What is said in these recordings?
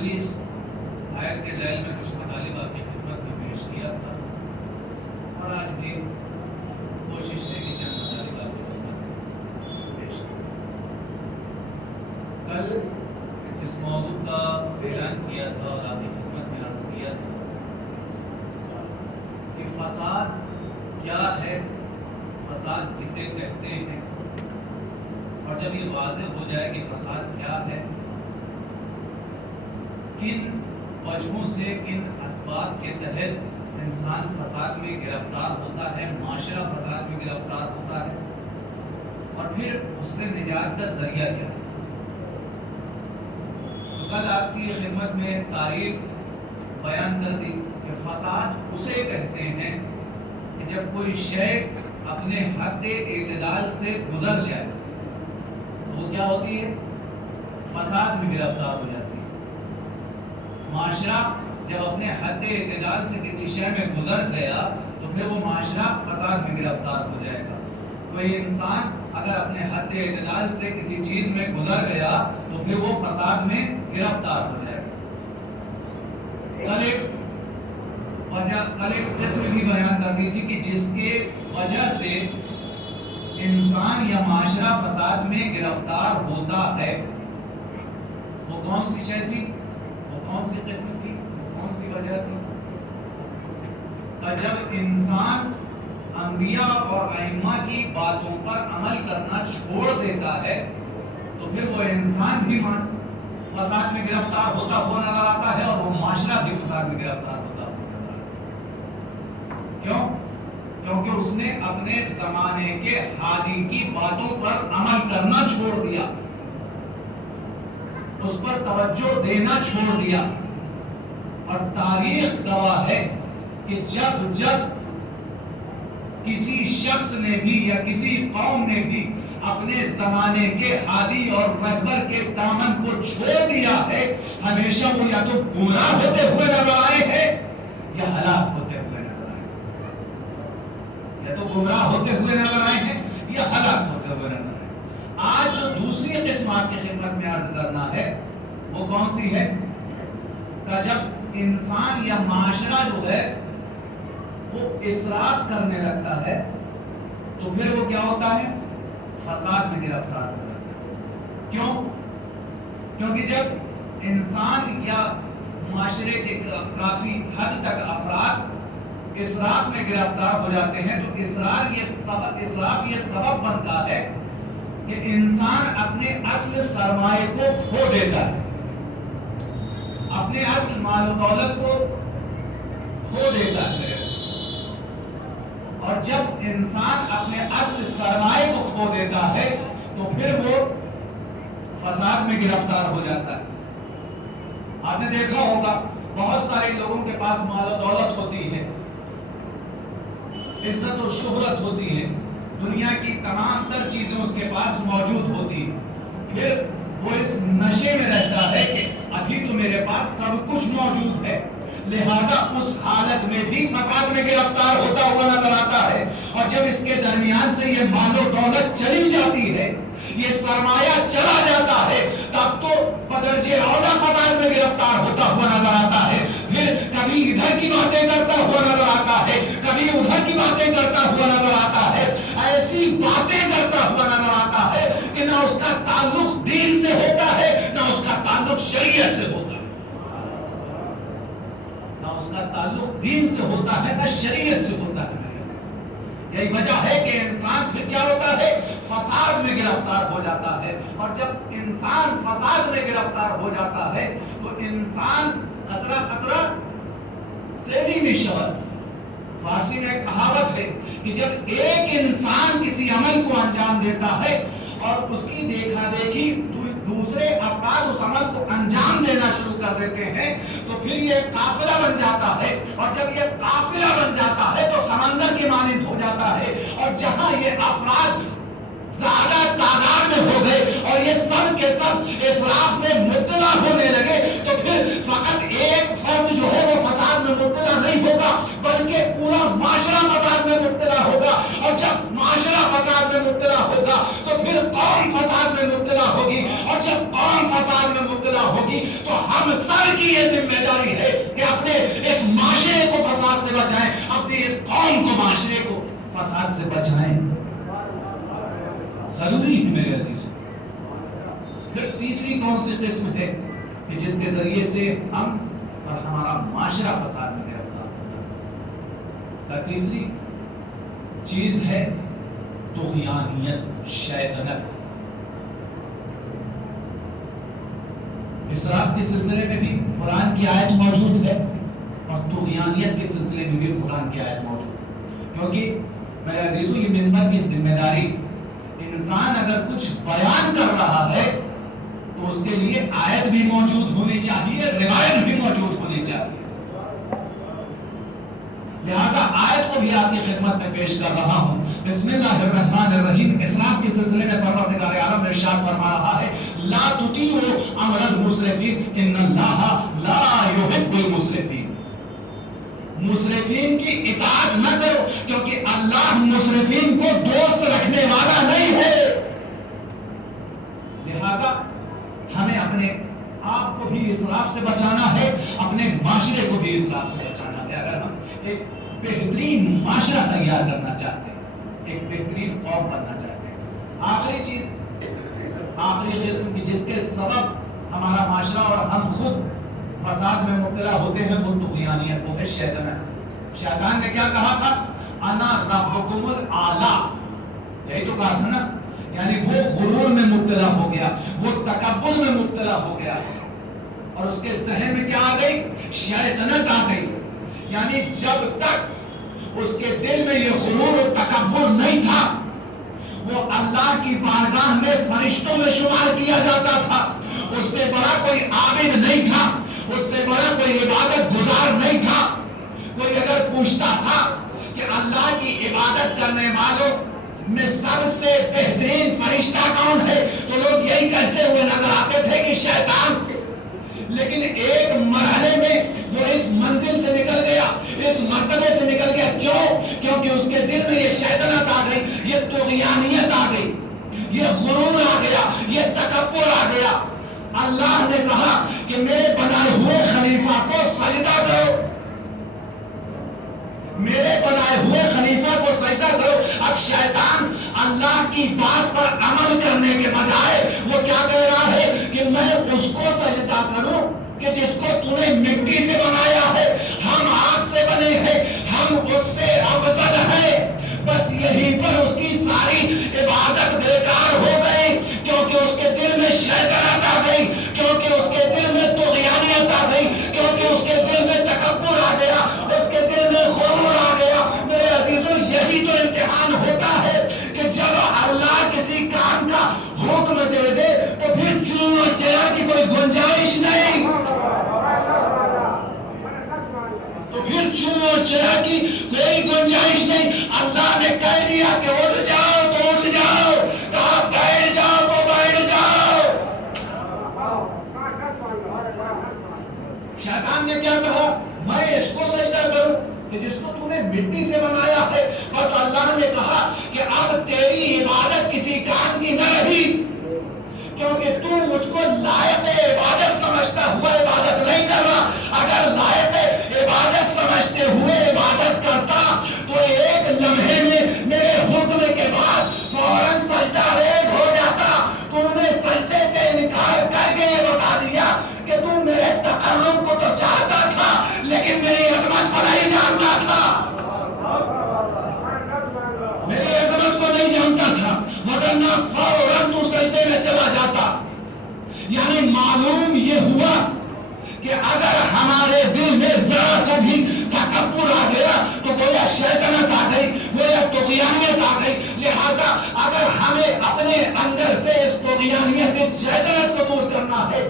کل بھی اس آیت کے ذیل میں کچھ مطالب آپ کی خدمت میں پیش کیا تھا اور آج بھی کوشش ہے کہ چند مطالب آپ کی خدمت میں پیش کیا. کل اس موضوع کا اعلان کیا تھا اور آپ کی خدمت میں عرض کیا تھا کہ فساد کیا ہے, فساد کسے کہتے ہیں, اور جب یہ واضح ہو جائے کہ فساد کیا ہے, کن وجہوں سے کن اسباب کے تحت انسان فساد میں گرفتار ہوتا ہے, معاشرہ فساد میں گرفتار ہوتا ہے, اور پھر اس سے نجات کا ذریعہ کیا ہے. تو کل آپ کی خدمت میں تعریف بیان کر دی کہ فساد اسے کہتے ہیں کہ جب کوئی شے اپنے حد اعتدال سے گزر جائے تو وہ کیا ہوتی ہے, فساد میں گرفتار ہو جاتی ہے. معاشرہ جب اپنے حد اعتدال سے کسی شے میں گزر گیا تو پھر وہ معاشرہ فساد میں گرفتار ہو جائے گا. کوئی انسان اگر اپنے حد اعتدال سے کسی چیز میں گزر گیا تو پھر وہ فساد میں گرفتار ہو جائے گا. کل ایک قسم بھی بیان کر دی تھی کہ جس کے وجہ سے انسان یا معاشرہ فساد میں گرفتار ہوتا ہے, وہ کون سی شے تھی, وہ کون سی قسم تھی, وہ کون سی وجہ تھی. جب انسان انبیاء اور ائمہ کی باتوں پر عمل کرنا چھوڑ دیتا ہے تو پھر وہ انسان بھی فساد میں گرفتار ہوتا ہوا نظر آتا ہے, اور وہ معاشرہ بھی فساد میں گرفتار ہوتا ہوا نظر آتا ہے. کیوں؟ کیونکہ اس نے اپنے زمانے کے ہادی کی باتوں پر عمل کرنا چھوڑ دیا, اس پر توجہ دینا چھوڑ دیا. اور تاریخ گواہ ہے کہ جب جب کسی شخص نے بھی یا کسی قوم نے بھی اپنے زمانے کے ہادی اور رہبر کے دامن کو چھوڑ دیا ہے, ہمیشہ وہ یا تو گمراہ ہوتے ہوئے نظر آئے ہیں یا ہلاک ہوتے ہوئے نظر آئے ہیں, یا تو گمراہ ہوتے ہوئے نظر آئے ہیں یا ہلاک ہوتے ہوئے نظر آئے ہیں. آج جو دوسری قسم آپ کی خدمت میں عرض کرنا ہے وہ کون سی ہے, کہ جب انسان یا معاشرہ جو ہے وہ اسراف کرنے لگتا ہے تو پھر وہ کیا ہوتا ہے, فساد میں گرفتار ہو جاتا ہے. کیوں؟ کیونکہ جب انسان یا معاشرے کے کافی حد تک افراد اسراف میں گرفتار ہو جاتے ہیں تو اسراف یہ سبب بنتا ہے کہ انسان اپنے اصل سرمایہ کو کھو دیتا ہے, اپنے اصل مال و دولت کو کھو دیتا ہے. اور جب انسان اپنے اصل سرمایہ کو کھو دیتا ہے تو پھر وہ فساد میں گرفتار ہو جاتا ہے. آپ نے دیکھا ہوگا بہت سارے لوگوں کے پاس مال و دولت ہوتی ہے, عزت و شہرت ہوتی ہے, دنیا کی تمام تر چیزیں اس کے پاس موجود ہوتی ہیں, پھر وہ اس نشے میں رہتا ہے کہ ابھی تو میرے پاس سب کچھ موجود ہے, لہذا اس حالت میں بھی فساد میں گرفتار ہوتا ہوا نظر آتا ہے. اور جب اس کے درمیان سے یہ مال و دولت چلی جاتی ہے, یہ سرمایہ چلا جاتا ہے, تب تو بدرجہ اولا فساد میں گرفتار ہوتا ہوا نظر آتا ہے. پھر کبھی ادھر کی باتیں کرتا ہوا نظر آتا ہے, کبھی ادھر کی باتیں کرتا ہوا نظر آتا ہے, ایسی باتیں کرتا ہوا نظر آتا ہے کہ نہ اس کا تعلق دین سے ہوتا ہے نہ اس کا تعلق شریعت سے ہوتا ہے, اس کا تعلق دین سے ہوتا ہے نہ شریعت سے ہوتا ہے. یہی وجہ ہے کہ انسان پھر کیا ہوتا ہے, فساد میں گرفتار ہو جاتا ہے. اور جب انسان فساد میں گرفتار ہو جاتا ہے تو انسان قطرہ قطرہ سیلی میں شبر, فارسی میں کہاوت ہے کہ جب ایک انسان کسی عمل کو انجام دیتا ہے اور اس کی دیکھا دیکھی دوسرے افراد اس عمل کو انجام دینا شروع کر دیتے ہیں تو پھر یہ قافلہ بن جاتا ہے, اور جب یہ قافلہ بن جاتا ہے تو سمندر کی مانند ہو جاتا ہے. اور جہاں یہ افراد زیادہ تعداد میں ہو گئے اور یہ سب کے سب اسراف میں مبتلا ہونے لگے تو پھر فقط ایک فرد جو ہے وہ فساد میں مبتلا نہیں ہوگا بلکہ پورا معاشرہ فساد میں مبتلا ہوگا. اور جب معاشرہ فساد میں مبتلا ہوگا تو پھر قوم فساد میں مبتلا ہوگی, اور جب قوم فساد میں مبتلا ہوگی ہوگی تو ہم سب کی یہ ذمہ داری ہے کہ اپنے اس معاشرے کو فساد سے بچائیں، اپنی اس قوم کو، معاشرے کو فساد سے بچائیں. ضروری ہے میرے عزیز. پھر تیسری کون سی قسم ہے کہ جس کے ذریعے سے ہم اور ہمارا معاشرہ فساد میں گرفتار ہوتا ہے؟ تیسری چیز ہے طغیانیت، شیطنت. اسراف کے سلسلے میں بھی قرآن کی آیت موجود ہے اور طغیانیت کے سلسلے میں بھی قرآن کی آیت موجود ہے. کیونکہ میرے عزیزو یہ منبر کی ذمہ داری، انسان اگر کچھ بیان کر رہا ہے تو اس کے لیے آیت بھی موجود ہونی چاہیے، روایت بھی موجود ہونی چاہیے. لہذا آیت کو بھی آپ کی خدمت میں پیش کر رہا ہوں. بسم اللہ الرحمن الرحیم. اسراف کے سلسلے میں پروردگار عالم ارشاد فرما رہا ہے لا تطیعوا امر المسرفین ان اللہ لا يحب المسرفین. مسرفین کی اطاعت نہ کرو کیونکہ اللہ مسرفین کو دوست رکھنے والا نہیں ہے. لہذا ہمیں اپنے آپ کو بھی اسراف سے بچانا ہے، اپنے معاشرے کو بھی اسراف سے بچانا ہے. اگر ہم ایک بہترین معاشرہ تیار کرنا چاہتے ہیں، ایک بہترین قوم بننا چاہتے ہیں. آخری چیز جس کے سبب ہمارا معاشرہ اور ہم خود فساد میں مبتلا ہوتے ہیں وہ طغیانیت، وہ ہے شیطنت. شیطان نے کیا کہا تھا؟ انا ربکم الاعلی. یہی تو کہا تھا نا. یعنی وہ غرور میں مبتلا ہو گیا، وہ تکبر میں مبتلا ہو گیا اور اس کے ذہن میں کیا آ گئی؟ شیطنت آ گئی. یعنی جب تک اس کے دل میں یہ غرور و تکبر نہیں تھا وہ اللہ کی بارگاہ میں فرشتوں میں شمار کیا جاتا تھا. اس سے بڑا کوئی عابد نہیں تھا، اس سے بڑا کوئی عبادت گزار نہیں تھا. کوئی اگر پوچھتا تھا کہ اللہ کی عبادت کرنے والوں میں سب سے بہترین فرشتہ کون ہے تو لوگ یہی کہتے ہوئے نظر آتے تھے کہ شیطان. لیکن ایک مرحلے میں وہ اس منزل سے نکل گیا، اس مرتبے سے نکل گیا. کیوں؟ کیونکہ اس کے دل میں یہ شیطنت آ گئی، یہ طغیانیت آ گئی، یہ غرور آ گیا، یہ تکبر آ گیا. اللہ نے کہا کہ میرے بنائے ہوئے خلیفہ کو سجدہ کرو، میرے بنائے ہوئے خلیفہ کو سجدہ کرو. اب شیطان اللہ کی بات پر عمل کرنے کے بجائے وہ کیا کہہ رہا ہے کہ میں اس کو سجدہ کروں کہ جس کو تو نے مٹی سے بنایا ہے. ہم آگ سے بنے ہیں، ہم اس سے افضل ہیں. بس یہی پر اس کی ساری عبادت بیکار ہو گئی کیونکہ اس کے دل میں شیطنت آ گئی، کیونکہ اس کے دل میں طغیانیت آ گئی، کیونکہ اس کے دل میں تکبر آ گیا، اس کے دل میں غرور آ گیا. میرے عزیزو یہی تو امتحان ہوتا ہے کہ جب اللہ کسی کام کا حکم دے دے تو پھر چون و چرا کی کوئی گنجائش نہیں، تو پھر چون و چرا کی کوئی گنجائش نہیں. اللہ نے کہہ دیا کہ اٹھ جاؤ تو اٹھ جاؤ، کہا بیٹھ جاؤ تو بیٹھ جاؤ. شیطان نے کیا کہا؟ میں اس کو سجدہ کروں کہ جس کو تو نے مٹی سے بنایا ہے. بس اللہ نے کہا کہ اب تیری عبادت کسی کام کی نہ رہی کیونکہ تو مجھ کو لائق عبادت سمجھتا ہوا عبادت نہیں کر رہا. اگر لائق عبادت سمجھتے ہوئے عبادت کرتا تو ایک لمحے میں میرے حکم کے بعد فوراً سجدہ ریز ہو جاتا. تو نے سجدے سے انکار کر کے یہ بتا دیا کہ تو میرے تقرب کو تو چاہتا تھا لیکن میری عظمت کو نہیں جانتا تھا، میری عظمت کو نہیں جانتا تھا، وگرنہ فوراً تو سجدے میں چلا جاتا. یعنی معلوم یہ ہوا کہ اگر ہمارے دل میں ذرا سا بھی تکبر آ گیا تو گویا شیطنت آ گئی، گویا طغیانیت آ گئی. لہذا اگر ہمیں اپنے اندر سے اس طغیانیت، اس شیطنت کو دور کرنا ہے،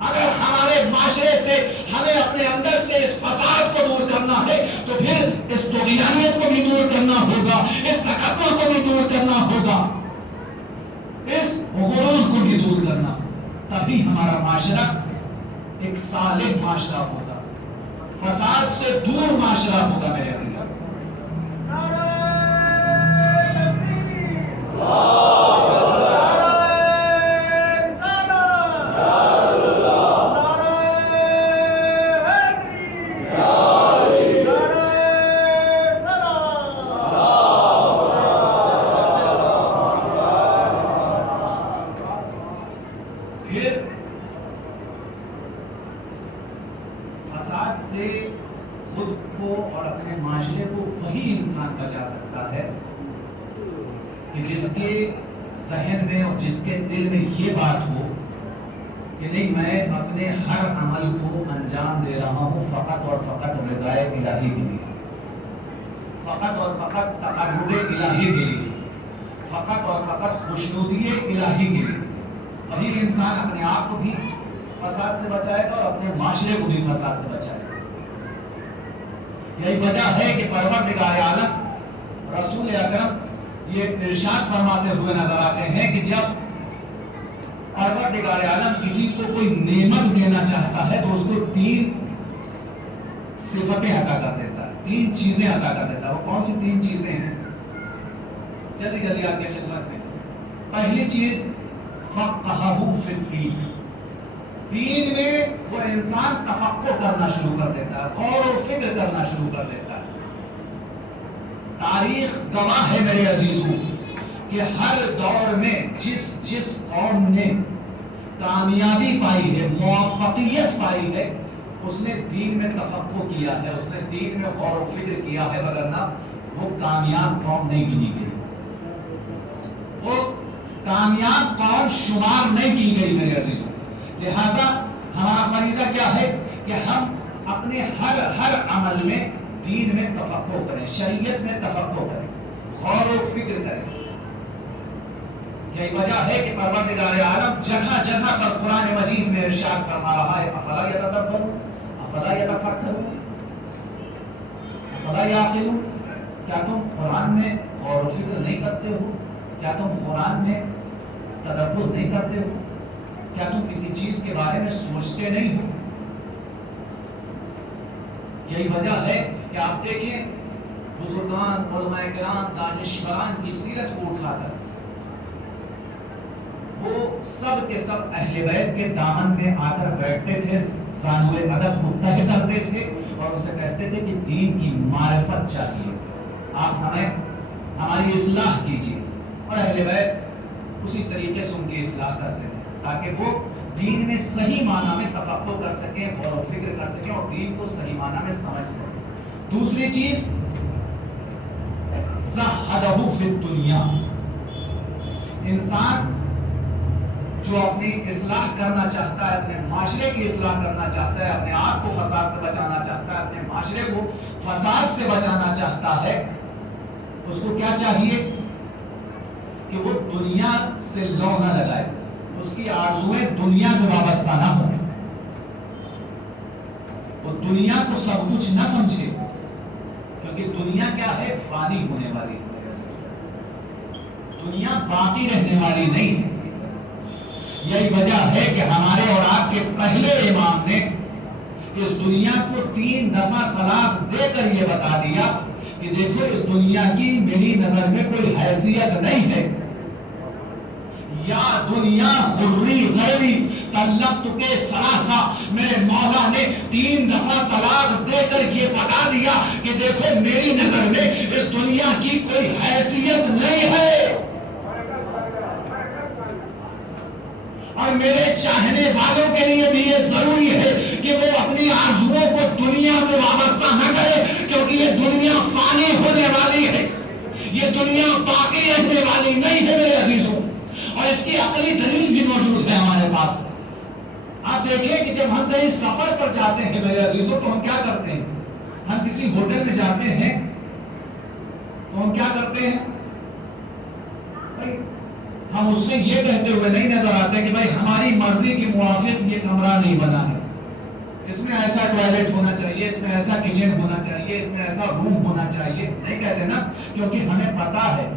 اگر ہمارے معاشرے سے ہمیں اپنے اندر سے اس فساد کو دور کرنا ہے تو پھر اس طغیانیت کو بھی دور کرنا ہوگا، اس تکبر کو بھی دور کرنا ہوگا، اس غرور کو بھی دور کرنا. تبھی ہمارا معاشرہ ایک صالح معاشرہ ہوگا، فساد سے دور معاشرہ ہوگا. میرے عزیز اللہ کہ جس کے ذہن میں اور جس کے دل میں یہ بات ہو کہ نہیں میں اپنے ہر عمل کو انجام دے رہا ہوں فقط اور فقط رضائے الہی کے لیے، فقط اور فقط تقرب الہی کے لیے، فقط اور فقط خوشنودی الہی کے لیے، ابھی انسان اپنے آپ کو بھی فساد سے بچائے گا اور اپنے معاشرے کو بھی فساد سے بچائے گا۔ یہی وجہ ہے کہ پروردگار عالم رسول اکرم یہ ارشاد فرماتے ہوئے نظر آتے ہیں کہ جب پروردگار عالم کسی کو کوئی نعمت دینا چاہتا ہے تو اس کو 3 صفتیں عطا کر دیتا ہے، 3 چیزیں عطا کر دیتا ہے۔ وہ کون سی 3 چیزیں ہیں؟ جلدی جلدی آپ کے خدمت میں۔ پہلی چیز فقہہ فی الدین، دین میں وہ انسان تفقہ کرنا شروع کر دیتا ہے، غور و فکر کرنا شروع کر دیتا ہے۔ تاریخ گواہ ہے میرے عزیزوں کہ ہر دور میں جس قوم نے کامیابی پائی ہے، موفقیت پائی ہے، اس نے دین میں تفقہ کیا ہے، اس نے دین میں غور و فکر کیا ہے، وگرنہ وہ کامیاب قوم نہیں گنی گئی، وہ کامیاب قوم شمار نہیں کی گئی میرے عزیزوں۔ لہذا ہمارا فریضہ کیا ہے کہ ہم اپنے ہر عمل میں دین میں تفقہ کریں، شریعت میں تفقہ کریں، غور و فکر کریں۔ یہی وجہ ہے کہ پروردگار عالم جگہ جگہ پر قرآن مجید میں ارشاد فرما رہا ہے افلا یتدبرون افلا یتفکرون افلا یعقلون، کیا تم قرآن میں غور و فکر نہیں کرتے ہو؟ کیا تم قرآن میں تدبر نہیں کرتے ہو؟ کیا تم کسی چیز کے بارے میں سوچتے نہیں ہو؟ یہی وجہ ہے کہ آپ دیکھیں بزرگان، علماء کرام، دانشوران کی سیرت کو اٹھا کر وہ سب کے سب اہل بیت کے دامن میں آ کر بیٹھتے تھے، زانوِ ادب کو طے کرتے تھے اور اسے کہتے تھے کہ دین کی معرفت چاہیے، آپ ہماری اصلاح کیجیے، اور اہل بیت اسی طریقے سے ان کی اصلاح کرتے تھے تاکہ وہ دین میں صحیح معنی میں تفقہ کر سکیں، غور و فکر کر سکیں اور دین کو صحیح معنی میں سمجھ سکیں۔ دوسری چیز زہدہ فی الدنیا، انسان جو اپنی اصلاح کرنا چاہتا ہے، اپنے معاشرے کی اصلاح کرنا چاہتا ہے، اپنے آپ کو فساد سے بچانا چاہتا ہے، اپنے معاشرے کو فساد سے بچانا چاہتا ہے، اس کو کیا چاہیے کہ وہ دنیا سے لو نہ لگائے، اس کی آرزویں دنیا سے وابستہ نہ ہو، وہ دنیا کو سب کچھ نہ سمجھے، کیونکہ دنیا کیا ہے؟ فانی ہونے والی ہے، دنیا باقی رہنے والی نہیں ہے۔ یہی وجہ ہے کہ ہمارے اور آپ کے پہلے امام نے اس دنیا کو 3 دفعہ طلاق دے کر یہ بتا دیا کہ دیکھو اس دنیا کی میری نظر میں کوئی حیثیت نہیں ہے، یا دنیا غری غیری طلقت کے ثلاثہ، میرے مولا نے 3 دفعہ طلاق دے کر یہ بتا دیا کہ دیکھو میری نظر میں اس دنیا کی کوئی حیثیت نہیں ہے، اور میرے چاہنے والوں کے لیے بھی یہ ضروری ہے کہ وہ اپنی آرزوؤں کو دنیا سے وابستہ نہ کرے، کیونکہ یہ دنیا فانی ہونے والی ہے، یہ دنیا باقی رہنے والی نہیں ہے میرے عزیزوں، اور اس کی عقلی دلیل بھی موجود ہے ہمارے پاس۔ آپ دیکھیں کہ جب ہم کہیں سفر پر جاتے ہیں میرے عزیزوں تو ہم کیا کرتے ہیں؟ ہم کسی ہوٹل میں جاتے ہیں تو ہم کیا کرتے ہیں؟ ہم اس سے یہ کہتے ہوئے نہیں نظر آتے کہ بھائی ہماری مرضی کے موافق یہ کمرہ نہیں بنا ہے، اس میں ایسا ٹوائلٹ ہونا چاہیے، اس میں ایسا کچن ہونا چاہیے، اس میں ایسا روم ہونا چاہیے، نہیں کہتے نا، کیونکہ ہمیں پتا ہے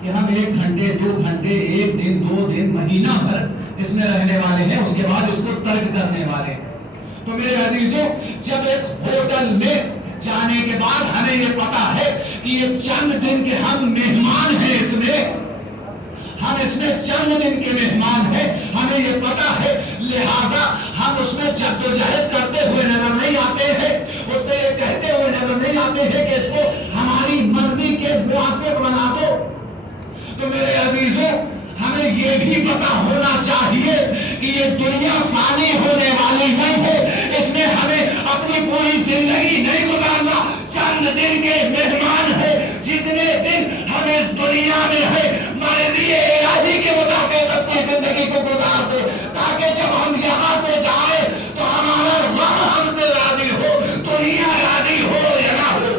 کہ ہم 1 گھنٹے 2 گھنٹے 1 دن 2 دن مہینہ بھر اس میں رہنے والے ہیں، اس کے بعد اس کو ترک کرنے والے ہیں۔ تو میرے عزیزوں جب ایک ہوٹل میں جانے کے بعد ہمیں یہ پتا ہے کہ یہ چند دن کے ہم مہمان ہیں، ہم اس میں چند دن کے مہمان ہیں، ہمیں یہ پتا ہے، لہذا ہم اس میں جدوجہد کرتے ہوئے نظر نہیں آتے ہیں، اس سے یہ کہتے ہوئے نظر نہیں آتے ہیں کہ اس کو ہماری مرضی کے موافق بنا دو۔ تو میرے عزیزوں ہمیں یہ بھی پتا ہونا چاہیے کہ یہ دنیا فانی ہونے والی نہیں ہے، اس میں ہمیں اپنی پوری زندگی نہیں گزارنا، چند دن کے مہمان ہے، جتنے دن ہم اس دنیا میں ہے زندگی کو گزار دے تاکہ جب ہم یہاں سے جائیں تو ہمارا رب ہم سے راضی ہو، دنیا راضی ہو یا نہ ہو،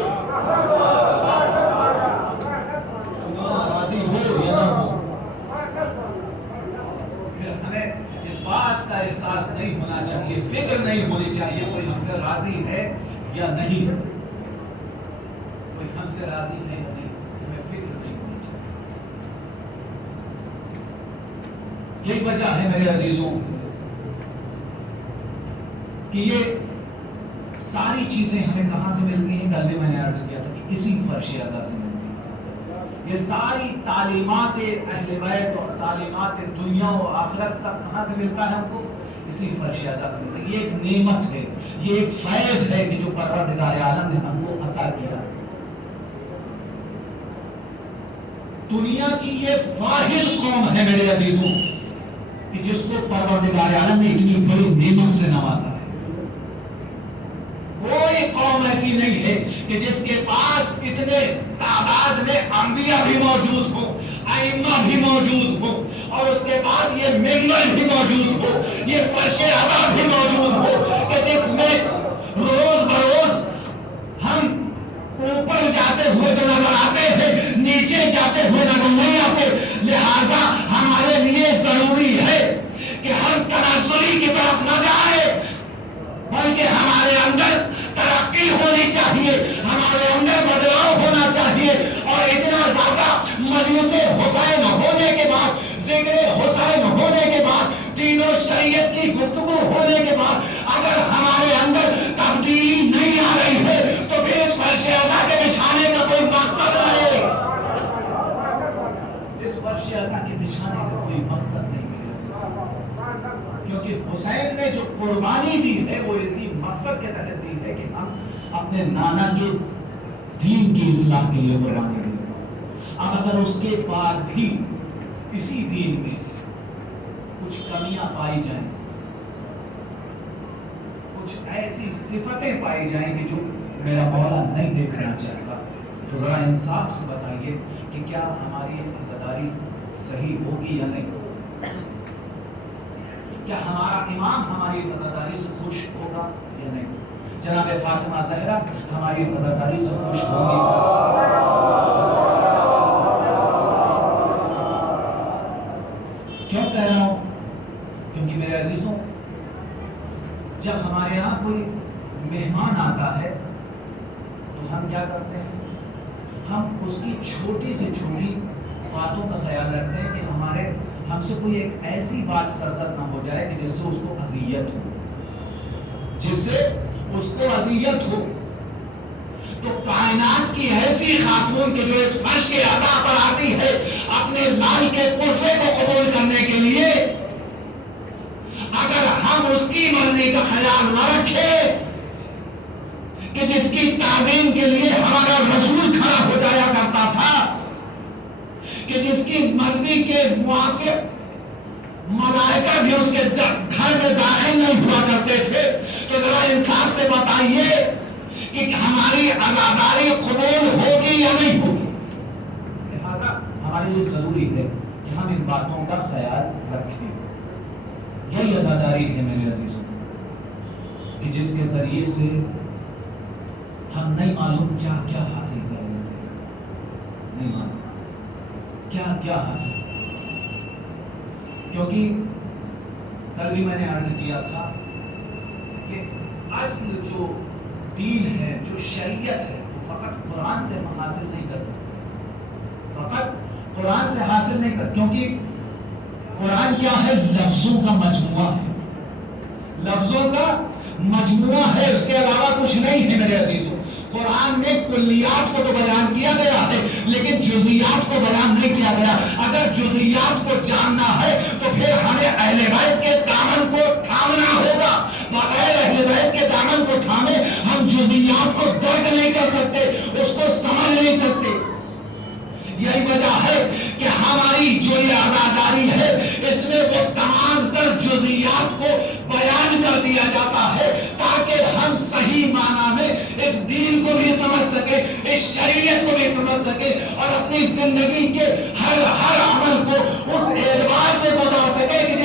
راضی ہو یا نہ ہو۔ پھر ہمیں اس بات کا احساس نہیں ہونا چاہیے، فکر نہیں ہونی چاہیے کوئی ہم سے راضی ہے یا نہیں ہے، کوئی ہم سے راضی ہے یا نہیں، ہمیں فکر نہیں ہونی چاہیے۔ یہی وجہ ہے میرے عزیزوں کہ یہ ساری چیزیں ہمیں کہاں سے ملتی ہیں؟ کل بھی میں نے عرض کیا تھا کہ اسی فرش اعضا سے ملتی ہیں۔ یہ ساری تعلیمات اہل بیت اور تعلیمات دنیا و آخرت سب کہاں سے ملتا ہے ہم کو؟ اسی فرش اعضا سے ملتا ہے۔ یہ ایک نعمت ہے، یہ ایک فیض ہے کہ جو پروردگار عالم نے ہم کو عطا کیا۔ دنیا کی یہ واحد قوم ہے میرے عزیزوں کہ جس کو پروردگار عالم نے اتنی بڑی نعمت سے نوازا ہے۔ کوئی قوم ایسی نہیں ہے کہ جس کے پاس اتنے تعداد میں انبیاء بھی موجود ہوں، ائمہ بھی موجود ہوں، اور اس کے بعد یہ ممبر بھی موجود ہو، یہ فرش اعضا بھی موجود ہو کہ جس میں روز بروز ہم اوپر جاتے ہوئے تو نظر آتے ہیں، نیچے جاتے ہوئے نظر نہیں آتے۔ لہذا ہمارے لیے ضروری ہے کہ ہم تنزلی کی طرف نہ جائیں، بلکہ ہمارے اندر ترقی ہونی چاہیے، ہمارے اندر بدلاؤ ہونا چاہیے۔ اور اتنا زیادہ مجلس حسین ہونے کے بعد، ذکر حسین ہونے کے بعد، دین و شریعت کی گفتگو ہونے کے بعد اگر ہمارے اندر تبدیلی نہیں آ رہی ہے تو پھر اس فرش اعضا کے بچھانے کا کوئی مقصد نہیں، اس فرش اعضا کے بچھانے کا کوئی مقصد نہیں، کیونکہ حسین نے جو قربانی دی ہے وہ اسی مقصد کے تحت دی ہے کہ ہم اپنے نانا کے دین کی اصلاح کے لیے قربانی دی۔ اب اگر اس کے بعد بھی اسی دین میں کچھ کمیاں پائی جائیں، کچھ ایسی صفتیں پائی جائیں کہ جو میرا مولا نہیں دیکھنا چاہتا، تو ذرا انصاف سے بتائیے کہ کیا ہماری عزاداری صحیح ہوگی یا نہیں؟ کیا ہمارا امام ہماری عزاداری سے خوش ہوگا یا نہیں؟ جناب فاطمہ زہرا ہماری عزاداری سے خوش ہوگی؟ کیوں کہہ رہا ہوں؟ کیونکہ میرے عزیزوں جب ہمارے یہاں کوئی مہمان آتا ہے تو ہم کیا کرتے ہیں؟ ہم اس کی چھوٹی سے چھوٹی باتوں کا خیال رکھتے ہیں کہ ہم سے کوئی ایک ایسی بات سرزد نہ ہو جائے کہ جس سے اس کو اذیت ہو، جس سے اس کو اذیت ہو۔ تو کائنات کی ایسی خاتون کہ جو اس فرش اعضا پر آتی ہے اپنے لال کے کرسے کو قبول کرنے کے لیے، اگر ہم اس کی مرضی کا خیال نہ رکھیں کہ جس کی تعظیم کے لیے ہمارا رسول کھڑا ہو جایا کرتا تھا، کہ جس کی مرضی کے موافق ملائکہ بھی اس کے گھر میں داخل نہیں ہوا کرتے تھے، تو ذرا انصاف سے بتائیے کہ ہماری عزاداری قبول ہوگی یا نہیں ہوگی؟ لہذا ہمارے لیے ضروری ہے کہ ہم ان باتوں کا خیال رکھیں۔ یہی عزاداری ہے میرے عزیزوں کہ جس کے ذریعے سے ہم نہیں معلوم کیا کیا حاصل کر رہے ہیں، نہیں معلوم کیا کیا حاصل، کیونکہ کل بھی میں نے عرض کیا تھا کہ اصل جو دین ہے، جو شریعت ہے، وہ فقط قرآن سے حاصل نہیں کر سکتے، فقط قرآن سے حاصل نہیں کر، کیونکہ قرآن کیا ہے؟ لفظوں کا مجموعہ ہے، لفظوں کا مجموعہ ہے، اس کے علاوہ کچھ نہیں ہے میرے عزیزوں۔ قرآن میں کلیات کو تو بیان کیا گیا ہے لیکن جزیات کو بیان نہیں کیا گیا۔ اگر جزیات کو جاننا ہے تو پھر ہمیں اہل بیت کے دامن کو تھامنا ہوگا، بغیر اہل بیت کے دامن کو تھامے ہم جزیات کو درک نہیں کر سکتے، اس کو سمجھ نہیں سکتے۔ یہی وجہ ہے کہ ہماری جو یہ عزاداری ہے اس میں وہ تمام تر جزیات کو بیان کر دیا جاتا ہے تاکہ ہم صحیح معنی میں اس دین کو بھی سمجھ سکے، اس شریعت کو بھی سمجھ سکے اور اپنی زندگی کے ہر عمل کو اس اعتبار سے گزار سکے کہ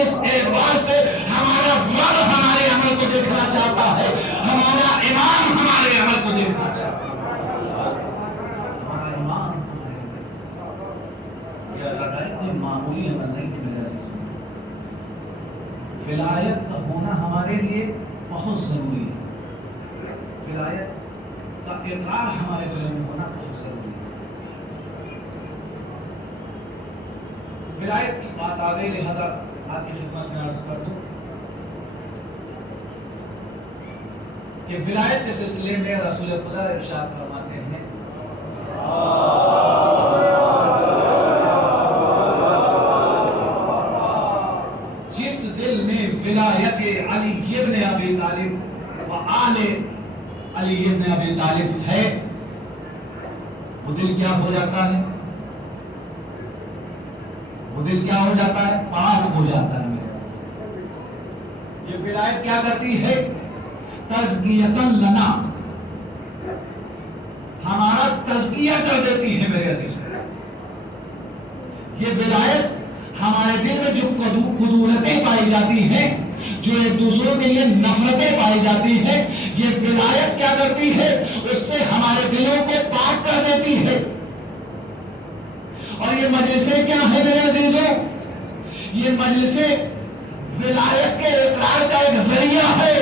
کوئی معمولی عمل نہیں ہے میرے عزیزوں. ولایت کا ہونا ہمارے لیے بہت ضروری ہے. ولایت کا اقرار ہمارے دلوں میں ہونا بہت ضروری ہے. ولایت کی بات آ گئی لہذا آپ کی خدمت میں عرض کر دوں کہ ولایت کے سلسلے میں رسول خدا ارشاد فرماتے ہیں جس دل میں ولایت علی ابن ابی طالب و آل علی ابن ابی طالب ہے وہ دل کیا ہو جاتا ہے؟ وہ دل کیا ہو جاتا ہے؟ پاک ہو جاتا ہے. یہ ولایت کیا کرتی ہے؟ تزکیۃ لنا، ہمارا تزکیہ کر دیتی ہے میرے عزیز. یہ ولایت ہمارے دل میں جو قدورتیں پائی جاتی ہیں، جو ایک دوسروں کے لیے نفرتیں پائی جاتی ہیں، یہ ولایت کیا کرتی ہے؟ اس سے ہمارے دلوں کو پاک کر دیتی ہے. اور یہ مجلسیں کیا ہے میرے عزیزوں؟ یہ مجلسیں ولایت کے اقرار کا ایک ذریعہ ہے،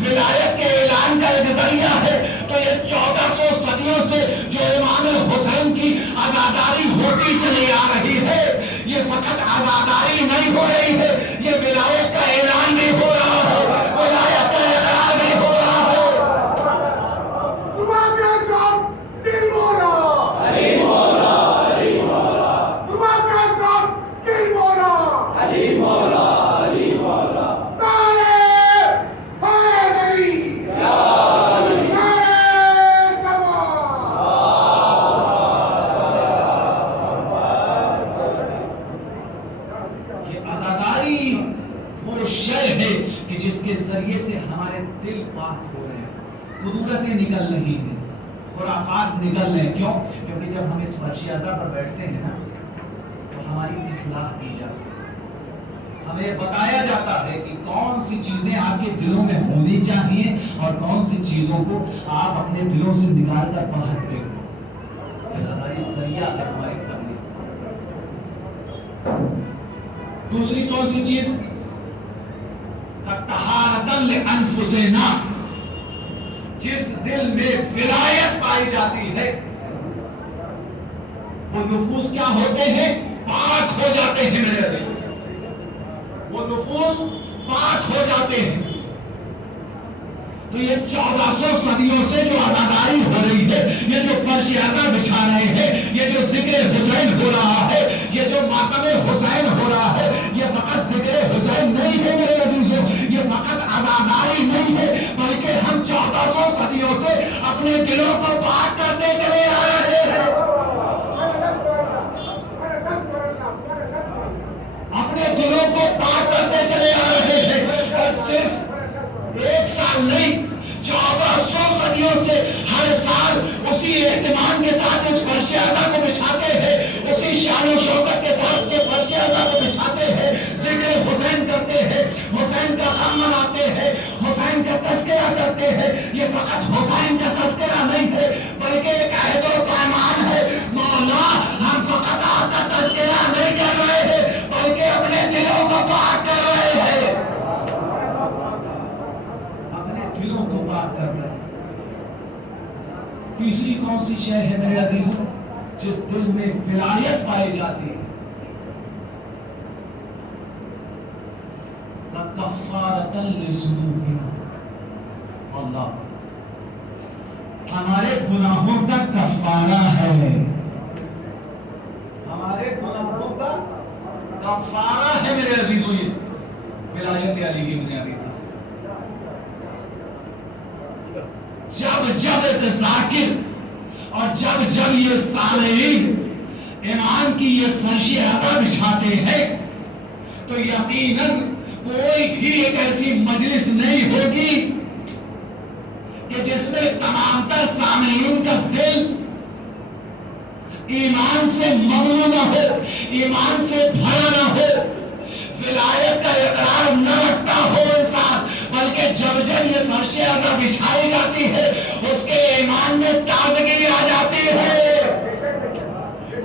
ولایت کے اعلان کا ایک ذریعہ ہے. تو یہ 1400 صدیوں سے جو امام حسین کی عزاداری ہوتی چلی آ رہی ہے، یہ فقط عزاداری نہیں ہو رہی ہے، یہ ولایت کا اعلان بھی ہو رہا ہے، ولایت کا اقرار بھی ہو رہا ہے. قدورتیں نکل رہی ہیں، خرافات نکل رہے ہیں. کیوں؟ کیونکہ جب ہم اس فرش اعظم پر بیٹھتے ہیں نا تو ہماری اصلاح کی جاتی ہے. ہمیں بتایا جاتا ہے کہ کون سی چیزیں آپ کے دلوں میں ہونی چاہیے اور کون سی چیزوں کو آپ اپنے دلوں سے نکال کر باہر پھینک دو. یہ ذریعہ ہے ہماری تبلیغ. دوسری کون سی چیز؟ طہارۃ لانفسنا، جس دل میں ولایت پائی جاتی ہے وہ نفوس کیا ہوتے ہیں؟ پاک ہو جاتے ہیں میرے عزیز. وہ نفوس پاک ہو جاتے ہیں. تو یہ 1400 صدیوں سے جو عزاداری ہو رہی ہے، یہ جو فرش اعظم بچھا رہے ہیں، یہ جو ذکر حسین ہو رہا ہے، یہ جو ماتم حسین ہو رہا ہے، یہ فقط ذکر حسین نہیں ہے میرے عزیزوں، یہ فقط عزاداری نہیں ہے، بلکہ ہم 1400 صدیوں سے اپنے دلوں کو پاک کرتے چلے آ رہے ہیں. اپنے دلوں کو پاک کرتے چلے آ رہے ہیں. اور صرف ایک سال نہیں، 1400 صدیوں سے ہر سال اسی اہتمام کے ساتھ اس فرش اعظم کو بچھاتے ہیں، اسی شان و شوکت کے ساتھ یہ فرش اعظم کو بچھاتے ہیں، ذکر حسین کرتے ہیں، حسین کا غم مناتے ہیں، حسین کا تذکرہ کرتے ہیں. یہ فقط حسین کا تذکرہ نہیں ہے بلکہ ایک عہد و پیمان ہے. مولا ہم فقط آپ کا تذکرہ نہیں کر رہے ہیں بلکہ اپنے دلوں کو پاک کر رہے ہیں، اپنے دلوں کو پاک کر رہے ہیں. تیسری کون سی شے ہے میرے عزیزوں؟ جس دل میں ولایت پائی جاتی ہے، کفارۃ لذنوبنا. اللہ ہمارے گناہوں کا کفارہ ہے، ہمارے گناہوں کا کفارہ ہے میرے عزیزوں. یہ ولایت علی ابن ابی طالب. جب جب ایک ذاکر اور جب جب یہ سامعین ایمان کی یہ فرش اعظم بچھاتے ہیں تو یقیناً کوئی بھی ایک ایسی مجلس نہیں ہوگی کہ جس میں تمام تر سامعین کا دل ایمان سے مملو نہ ہو، ایمان سے بھرا نہ ہو، ولایت کا اقرار نہ رکھتا ہو انسان، بلکہ جب جب یہ فرش اعظم بچھائی جاتی ہے اس کے ایمان میں تازگی آ جاتی ہے،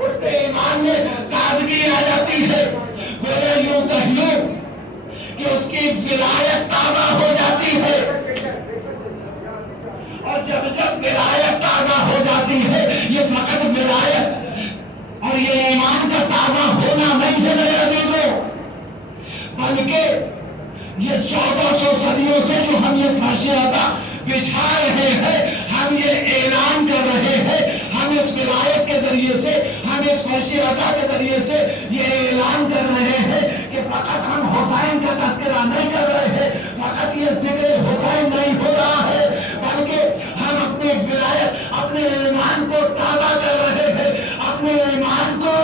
اس کے ایمان میں تازگی آ جاتی ہے. گویا یوں کہیے کہ اس کی ولایت تازہ ہو جاتی ہے. اور جب ولایت تازہ ہو جاتی ہے، یہ فقط ولایت اور یہ ایمان کا تازہ ہونا نہیں ہے میرے عزیزوں، بلکہ یہ 1400 صدیوں سے جو ہم یہ فرش عزا بچھا رہے ہیں، ہم یہ اعلان کر رہے ہیں، ہم اس ولایت کے ذریعے سے، ہم اس فرش عزا کے ذریعے سے یہ اعلان کر رہے ہیں کہ فقط ہم حسین کا تذکرہ نہیں کر رہے ہیں، فقط یہ ذکر حسین نہیں ہو رہا ہے، بلکہ ہم اپنی ولایت، اپنے ایمان کو تازہ کر رہے ہیں، اپنے ایمان کو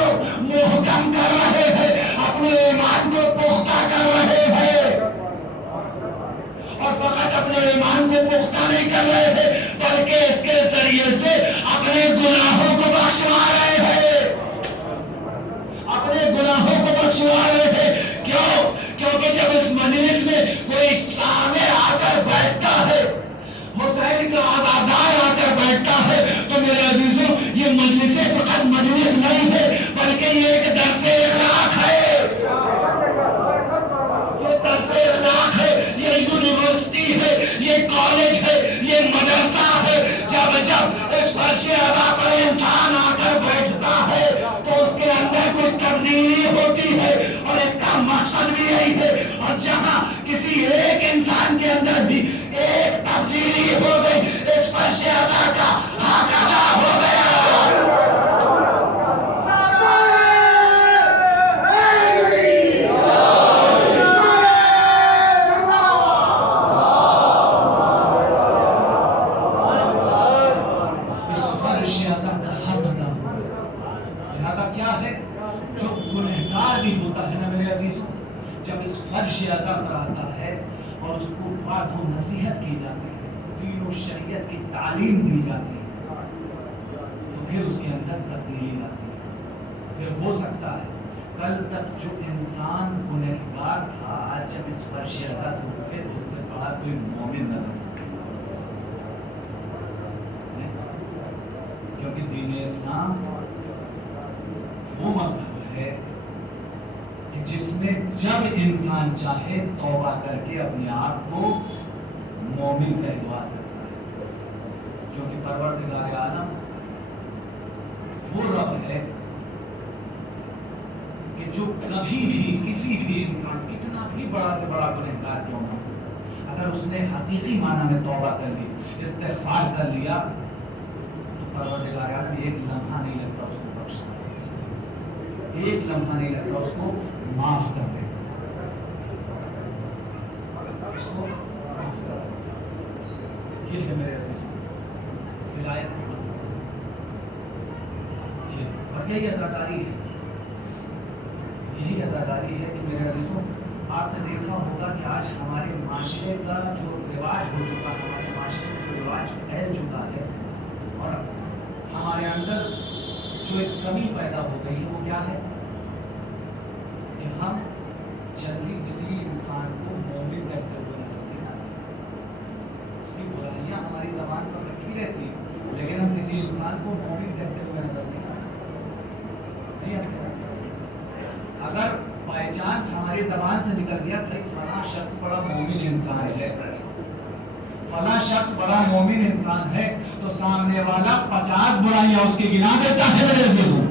محکم کر رہے ہیں، اپنے ایمان کو پختہ کر رہے ہیں. اور فقط اپنے ایمان کو پختہ نہیں کر رہے ہیں، بلکہ اس کے ذریعے سے اپنے گناہوں کو بخشوا رہے ہیں، اپنے گناہوں کو بخشوا رہے ہیں. کیوں؟ کیونکہ جب اس مجلس میں کوئی سامنے آ کر بیٹھتا ہے، حسین کا عزادار آ کر بیٹھتا ہے، تو میرے عزیزوں یہ مجلس فقط مجلس نہیں ہے، بلکہ یہ ایک درس اخلاق ہے، یہ درس اخلاق ہے، یہ یونیورسٹی ہے، یہ کالج ہے، یہ مدرسہ ہے. جب اس فرش عزا پر انسان آ کر بیٹھتا ہے تو اس کے اندر کچھ تبدیلی ہوتی ہے، اور اس کا مقصد بھی یہی ہے. اور جہاں کسی ایک انسان کے اندر بھی ایک تبدیلی ہو گئی، اس فرش عزا کا حق ادا ہو گیا. فرش عزا پر آتا ہے اور اس کو واعظ و نصیحت کی جاتی ہے، دین و شریعت کی تعلیم دی جاتی ہے، تو پھر اس کے اندر تبدیلی آتی ہے. پھر ہو سکتا ہے کل تک جو انسان گنہگار تھا، آج جب اس فرش عزا سے اٹھے تو اس سے بڑا کوئی مومن نظر نہیں، کیونکہ دین اسلام وہ مذہب ہے جس میں جب انسان چاہے توبہ کر کے اپنے آپ کو مومن کہلوا سکتا ہے. کیونکہ پروردگار عالم وہ رب ہے کہ جو کبھی بھی کسی بھی انسان کتنا بھی بڑا سے بڑا گنہگار کیوں نہ ہو، اگر اس نے حقیقی معنی میں توبہ کر لی، استغفار کر لیا، تو پروردگار عالم ایک لمحہ نہیں لگتا اس کو بخشنے، ایک لمحہ نہیں لگتا اس کو معاف کر دے، اس کو معاف کر دے. یہ ہے میرے عزیز ولایت کی بات، اور یہی عزاداری ہے، یہی عزاداری ہے کہ میرے عزیزوں آپ نے دیکھا ہوگا کہ آج ہمارے معاشرے کا جو رواج ہو چکا ہے، ہمارے معاشرے کا جو رواج پھیل چکا ہے، اور ہمارے اندر جو ایک کمی پیدا ہو گئی ہے، وہ کیا ہے کہ ہم جلدی کسی انسان کو مومن کہتے ہوئے نہیں آتے. اس کی برائیاں ہماری زبان پر رکھی رہتی ہیں، لیکن ہم کسی انسان کو مومن کہتے ہوئے نظر نہیں آتے. اگر بائی چانس ہماری زبان سے نکل گیا کہ فلاں شخص بڑا مومن انسان ہے، فلاں شخص بڑا مومن انسان ہے، تو سامنے والا 50 برائیاں اس کی گنا دیتا ہے میرے عزیزوں،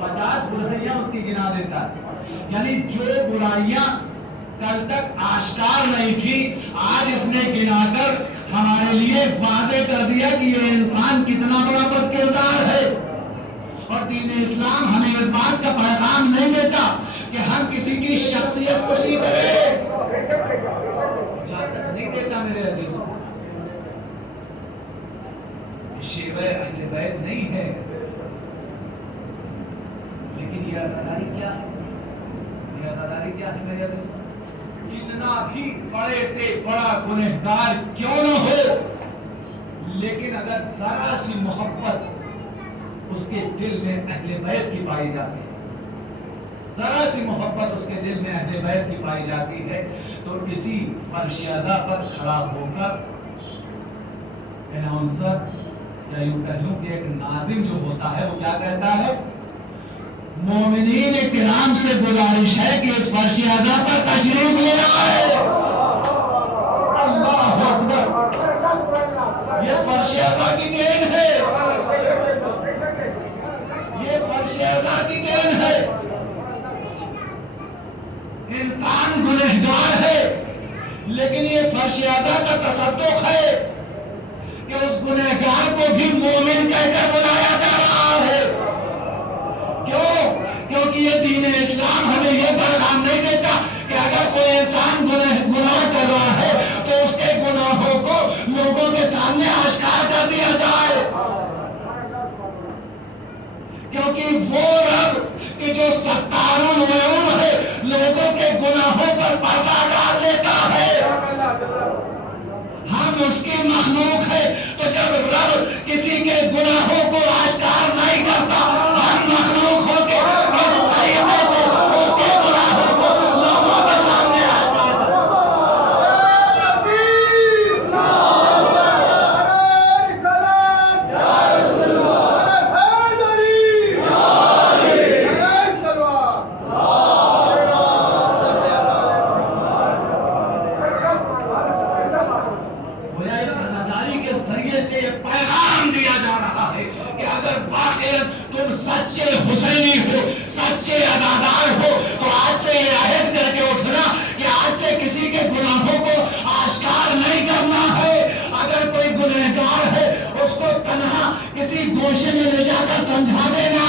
50 برائیاں اس کی گنا دیتا ہے. یعنی جو برائیاں کل تک آشکار نہیں تھی، آج اس نے گنا کر ہمارے لیے واضح کر دیا کہ یہ انسان کتنا بڑا بد کردار ہے. اور دین اسلام ہمیں اس بات کا پیغام نہیں دیتا کہ ہم کسی کی شخصیت کشی کریں، اجازت نہیں دیتا میرے عزیزوں. شیوہ اہل بیت نہیں ہے، لیکن یہ عزاداری کیا ہے؟ یہ عزاداری کیا ہے میرے عزیزوں؟ کتنا بھی بڑے سے بڑا گنہگار کیوں نہ ہو، لیکن اگر ذرا سی محبت اس کے دل میں اہل بیت کی پائی جاتی ہے، ذرا سی محبت اس کے دل میں اہل بیت کی پائی جاتی ہے، تو اسی فرش عزا پر کھڑا ہو کر اناؤنسر یا یوں کہہ لوں کہ ایک ناظم جو ہوتا ہے وہ کیا کہتا ہے؟ مومنین کرام سے گزارش ہے کہ اس فرش اعضا پر تشریف لے آئے. اللہ اکبر. یہ فرش اعضا کی دین ہے, یہ فرش اعضا کی دین ہے. انسان گنہگار ہے لیکن یہ فرش اعضا کا تصدق ہے کہ اس گنہگار کو بھی مومن کہہ کر بلایا جا رہا ہے. کیوں؟ کیونکہ یہ دین اسلام ہمیں یہ پیغام نہیں دیتا کہ اگر کوئی انسان گناہ کر رہا ہے تو اس کے گناہوں کو لوگوں کے سامنے آشکار کر دیا جائے. کیونکہ وہ رب کہ جو ستار العیون ہے لوگوں کے گناہوں پر پردہ ڈال دیتا ہے, ہم اس کی مخلوق ہے. تو جب رب کسی کے گناہوں کو آشکار نہیں کرتا, ہم مخلوق ہو کے اس طریقے سے اس کے گناہوں کو لوگوں کے سامنے آشکار کرتا. سچے حسینی ہو, سچے عزادار ہو تو آج سے یہ عہد کر کے اٹھنا کہ آج سے کسی کے گناہوں کو آشکار نہیں کرنا ہے. اگر کوئی گنہگار ہے اس کو تنہا کسی گوشے میں لے جا کر سمجھا دینا,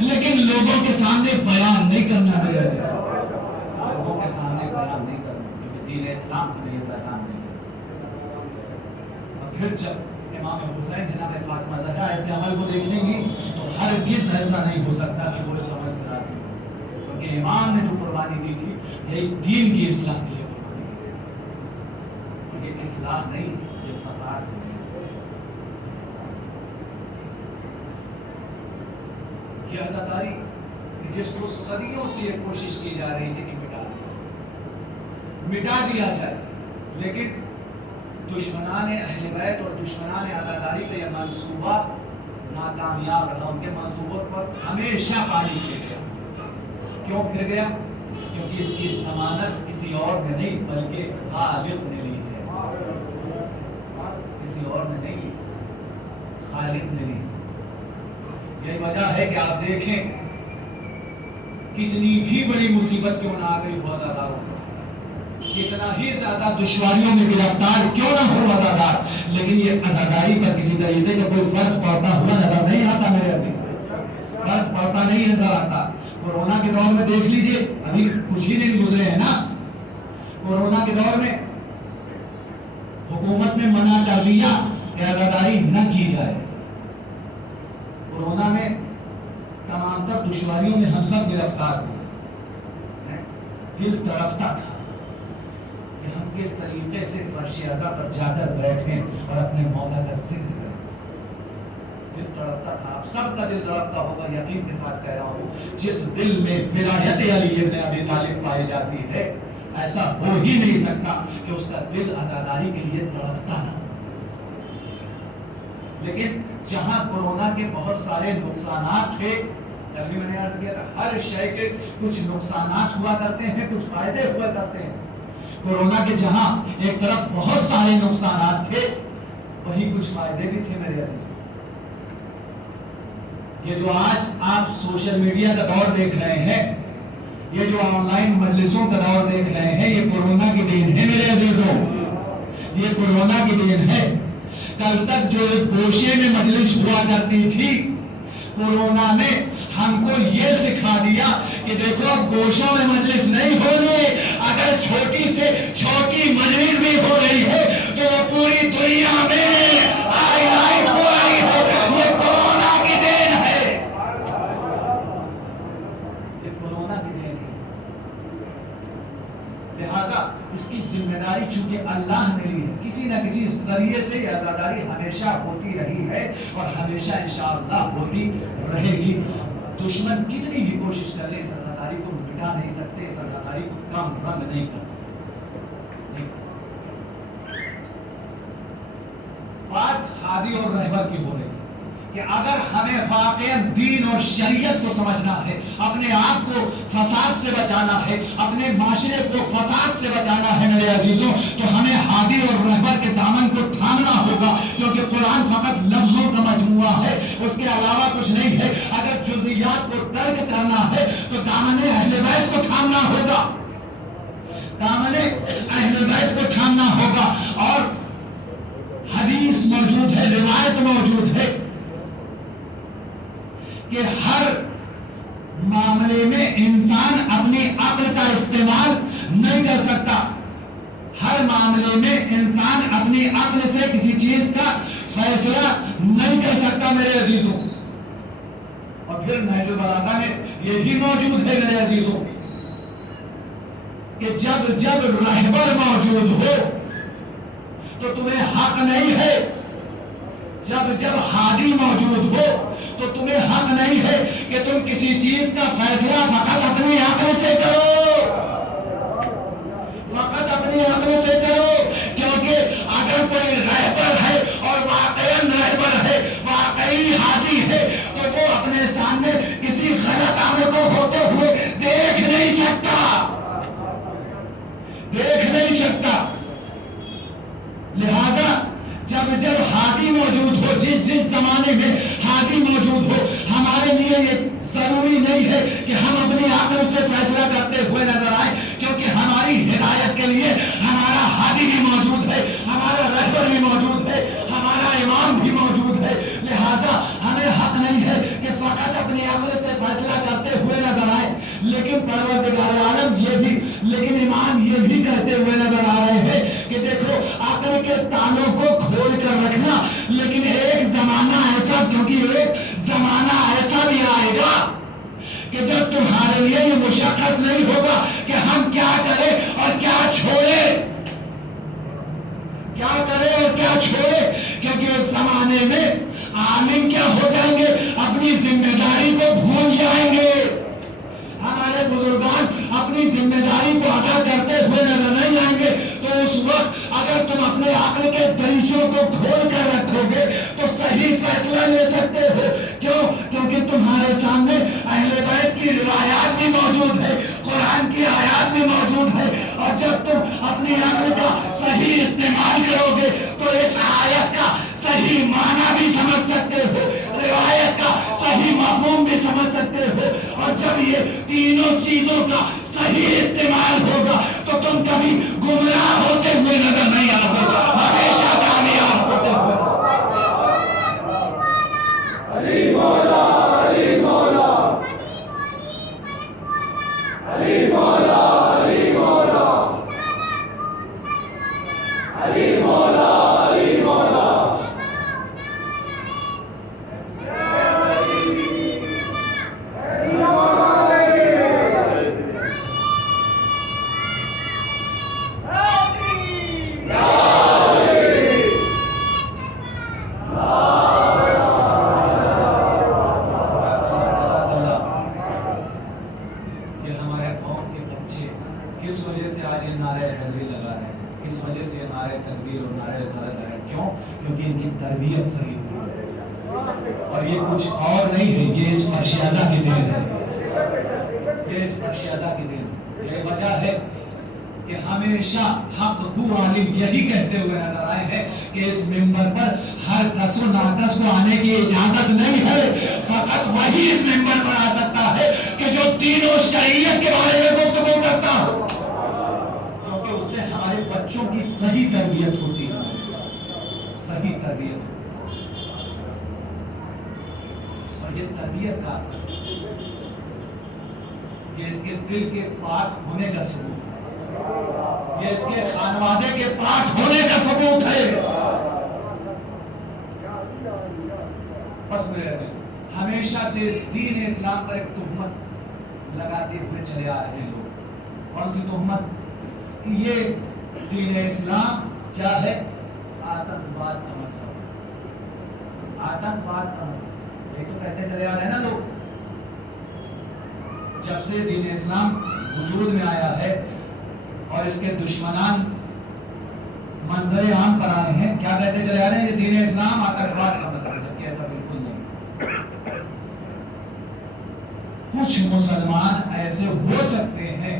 لیکن لوگوں کے سامنے بیان نہیں کرنا. لوگوں کے سامنے بیان نہیں کرنا کیونکہ دین اسلام کے لیے پیغام نہیں. اور پھر جب امام حسین جناب فاطمہ زہرا ایسے عمل کو دیکھیں گی تو ہرگز ایسا نہیں ہو سکتا کہ وہ سمجھ سے راضی ہو, کیونکہ امام نے جو قربانی دی تھی یہ دین کی اصلاح کے لیے قربانی دی. یہ اصلاح نہیں, یہ فساد ہے. یہ عزاداری جس کو صدیوں سے یہ کوشش کی جا رہی ہے کہ مٹا دیا جائے, لیکن دشمنان اہل بیت اور دشمنان عزاداری کا یہ منصوبہ ناکامیاب رہا. ان کے منصوبوں پر ہمیشہ پانی پھر گیا. کیوں پھر گیا؟ کیونکہ اس کی ضمانت کسی اور نے نہیں بلکہ خالق نے لی ہے. کسی اور نے نہیں, خالق نے لی. یہی وجہ ہے کہ آپ دیکھیں کتنی بھی بڑی مصیبت کیوں نہ آ گئی ہو عزاداروں کو, کتنا ہی زیادہ دشواریوں میں گرفتار کیوں نہ ہو عزادار, لیکن یہ عزاداری پر کسی طریقے کا کوئی فرق پڑتا ہوا نظر نہیں آتا. میرے عزیز, فرق پڑتا نہیں نظر آتا. کورونا کے دور میں دیکھ لیجئے, ابھی کچھ ہی دن گزرے ہیں نا, کورونا کے دور میں حکومت نے منع کر دیا کہ عزاداری نہ کی جائے. کورونا میں تمام تر دشواریوں میں ہم سب گرفتار ہوئے. دل تڑپتا تھا کہ ہم کس طریقے سے فرش اعضا پر جا کر بیٹھیں اور اپنے مولا کا ذکر کریں. دل تڑپتا تھا, آپ سب کا دل تڑپتا ہوگا, یقین کے ساتھ کہہ رہا ہوں. جس دل میں ولایت علی ابن ابی طالب پائی جاتی ہے ایسا ہو ہی نہیں سکتا کہ اس کا دل عزاداری کے لیے تڑپتا نہ. لیکن جہاں کورونا کے بہت سارے نقصانات تھے, ابھی میں نے عرض کیا تھا ہر شے کے کچھ نقصانات ہوا کرتے ہیں, کچھ فائدے ہوا کرتے ہیں. کورونا کے جہاں ایک طرف بہت سارے نقصانات تھے وہیں کچھ فائدے بھی تھے. میرے عزیز, یہ جو آج آپ سوشل میڈیا کا دور دیکھ رہے ہیں, یہ جو آن لائن مجلسوں کا دور دیکھ رہے ہیں, یہ کورونا کی دین ہے. میرے عزیزوں, یہ کورونا کی دین ہے. کل تک جو ایک گوشے میں مجلس ہوا کرتی تھی, کورونا نے ہم کو یہ سکھا دیا کہ دیکھو اب گوشوں میں مجلس نہیں ہو رہی. اگر چھوٹی سے چھوٹی مجلس بھی ہو رہی ہے تو وہ پوری دنیا میں ہائی لائٹ ہو رہی ہے. یہ کورونا کی دین ہے, یہ کورونا کی دین ہے. لہذا اس کی ذمہ داری چونکہ اللہ نے لی ہے, کسی نہ کسی ذریعے سے یہ عزاداری ہمیشہ ہوتی رہی ہے اور ہمیشہ انشاءاللہ ہوتی رہے گی. دشمن کتنی بھی کوشش کر لے اس عزاداری کو مٹا نہیں سکتے, اس عزاداری کو کم رنگ نہیں کر سکتے. بات ہادی اور رہبر کی ہو رہی ہے کہ اگر ہمیں واقعا دین اور شریعت کو سمجھنا ہے، اپنے آپ کو فساد سے بچانا ہے، اپنے معاشرے کو فساد سے بچانا ہے میرے عزیزوں، تو ہمیں ہادی اور رہبر کے دامن کو تھامنا ہوگا، کیونکہ قرآن فقط لفظوں کا مجموعہ ہے، اس کے علاوہ کچھ نہیں ہے۔ اگر جزئیات کو ترک کرنا ہے تو دامن اہل بیت کو تھامنا ہوگا، دامن اہل بیت کو تھامنا ہوگا۔ اور حدیث موجود ہے، روایت موجود ہے کہ ہر معاملے میں انسان اپنی عقل کا استعمال نہیں کر سکتا، ہر معاملے میں انسان اپنی عقل سے کسی چیز کا فیصلہ نہیں کر سکتا میرے عزیزوں۔ اور پھر نہج البلاغہ میں یہی موجود ہے میرے عزیزوں کہ جب جب رہبر موجود ہو تو تمہیں حق نہیں ہے، جب جب ہادی موجود ہو تو تمہیں حق نہیں ہے کہ تم کسی چیز کا فیصلہ فقط اپنی عقل سے کرو، فقط اپنی عقل سے کرو، کیونکہ اگر کوئی رہبر ہے اور واقعی رہبر ہے، واقعی ہادی ہے، تو وہ اپنے سامنے کسی غلط عمل کو ہوتے ہوئے دیکھ نہیں سکتا، دیکھ نہیں سکتا۔ لہذا جب جب ہادی موجود ہو، جس زمانے میں ہادی موجود ہو، ہمارے لیے یہ ضروری نہیں ہے کہ ہم اپنی عقل سے فیصلہ کرتے ہوئے نظر آئے، کیونکہ ہماری ہدایت کے لیے ہمارا ہادی بھی موجود ہے، ہمارا رہبر بھی موجود ہے، ہمارا امام بھی موجود ہے۔ لہذا ہمیں حق نہیں ہے کہ فقط اپنی عقل سے فیصلہ کرتے ہوئے نظر آئے، لیکن پروردگار عالم لیکن امام یہ بھی کہتے ہوئے نظر آ رہے ہیں کہ دیکھو عقل کے تالوں کو کھول کر رکھنا، لیکن ایک زمانہ ایسا، کیونکہ ایک زمانہ ایسا بھی آئے گا کہ جب تمہارے لیے یہ مشخص نہیں ہوگا کہ ہم کیا کریں اور کیا چھوڑیں، کیا کریں اور کیا چھوڑیں، کیونکہ اس زمانے میں عالم کیا ہو جائیں گے، اپنی ذمہ داری کو بھول جائیں گے۔ ہمارے بزرگان اپنی ذمہ داری کو ادا کرتے ہوئے نظر نہیں آئیں گے، تو اس وقت اگر تم اپنے عقل کے دریچوں کو کھول کر رکھو گے تو صحیح فیصلہ لے سکتے ہو۔ کیوں؟ کیونکہ تمہارے سامنے اہل بیت کی روایات بھی موجود ہے، قرآن کی آیات بھی موجود ہے، اور جب تم اپنی عقل کا صحیح استعمال کرو گے تو اس آیت کا صحیح معنی بھی سمجھ سکتے ہو، روایت کا صحیح مفہوم بھی سمجھ سکتے ہو، اور جب یہ تینوں چیزوں کا صحیح استعمال ہوگا تو تم کبھی گمراہ ہوتے ہوئے نظر نہیں آؤ گے، ہمیشہ کامیاب ہوتے ہوئے۔ علی مولا، علی مولا، علی مولا، علی مولا، علی مولا، علی مولا۔ تربیت صحیح ہوئی، اور یہ کچھ اور نہیں ہے، یہ اس مرشدہ کی دین ہے، یہ اس مرشدہ کی دین ہے۔ یہ وجہ ہے کہ ہمیشہ حق گو عالم یہی کہتے ہوئے نظر آئے ہیں کہ اس منبر پر ہر کس و ناکس کو آنے کی اجازت نہیں ہے، فقط وہی اس منبر پر آ سکتا ہے کہ جو دین و شریعت کے بارے میں گفتگو کرتا ہو، کیونکہ اس سے ہمارے بچوں کی صحیح تربیت ہوتی ہے، صحیح تربیت، اور یہ تربیت کا اثر یہ اس کے دل کے پاک ہونے کا ثبوت ہے، یہ اس کے خانوادے کے پاک ہونے کا ثبوت ہے۔ بس میرے ہمیشہ سے اس دین اسلام پر ایک تہمت لگاتے ہوئے چلے آ رہے ہیں لوگ، اور اسی تہمت کہ یہ دین اسلام کیا ہے؟ آتنکواد کا مذہب، آتنکواد کا مذہب، یہ تو کہتے چلے آ رہے ہیں نا لوگ۔ جب سے دین اسلام وجود میں آیا ہے اور اس کے دشمنان منظر عام پر آئے ہیں. کیا کہتے چلے آ رہے ہیں کہ دین اسلام آتنکواد کا مسئلہ ہے، جبکہ ایسا بالکل نہیں. کچھ مسلمان ایسے ہو سکتے ہیں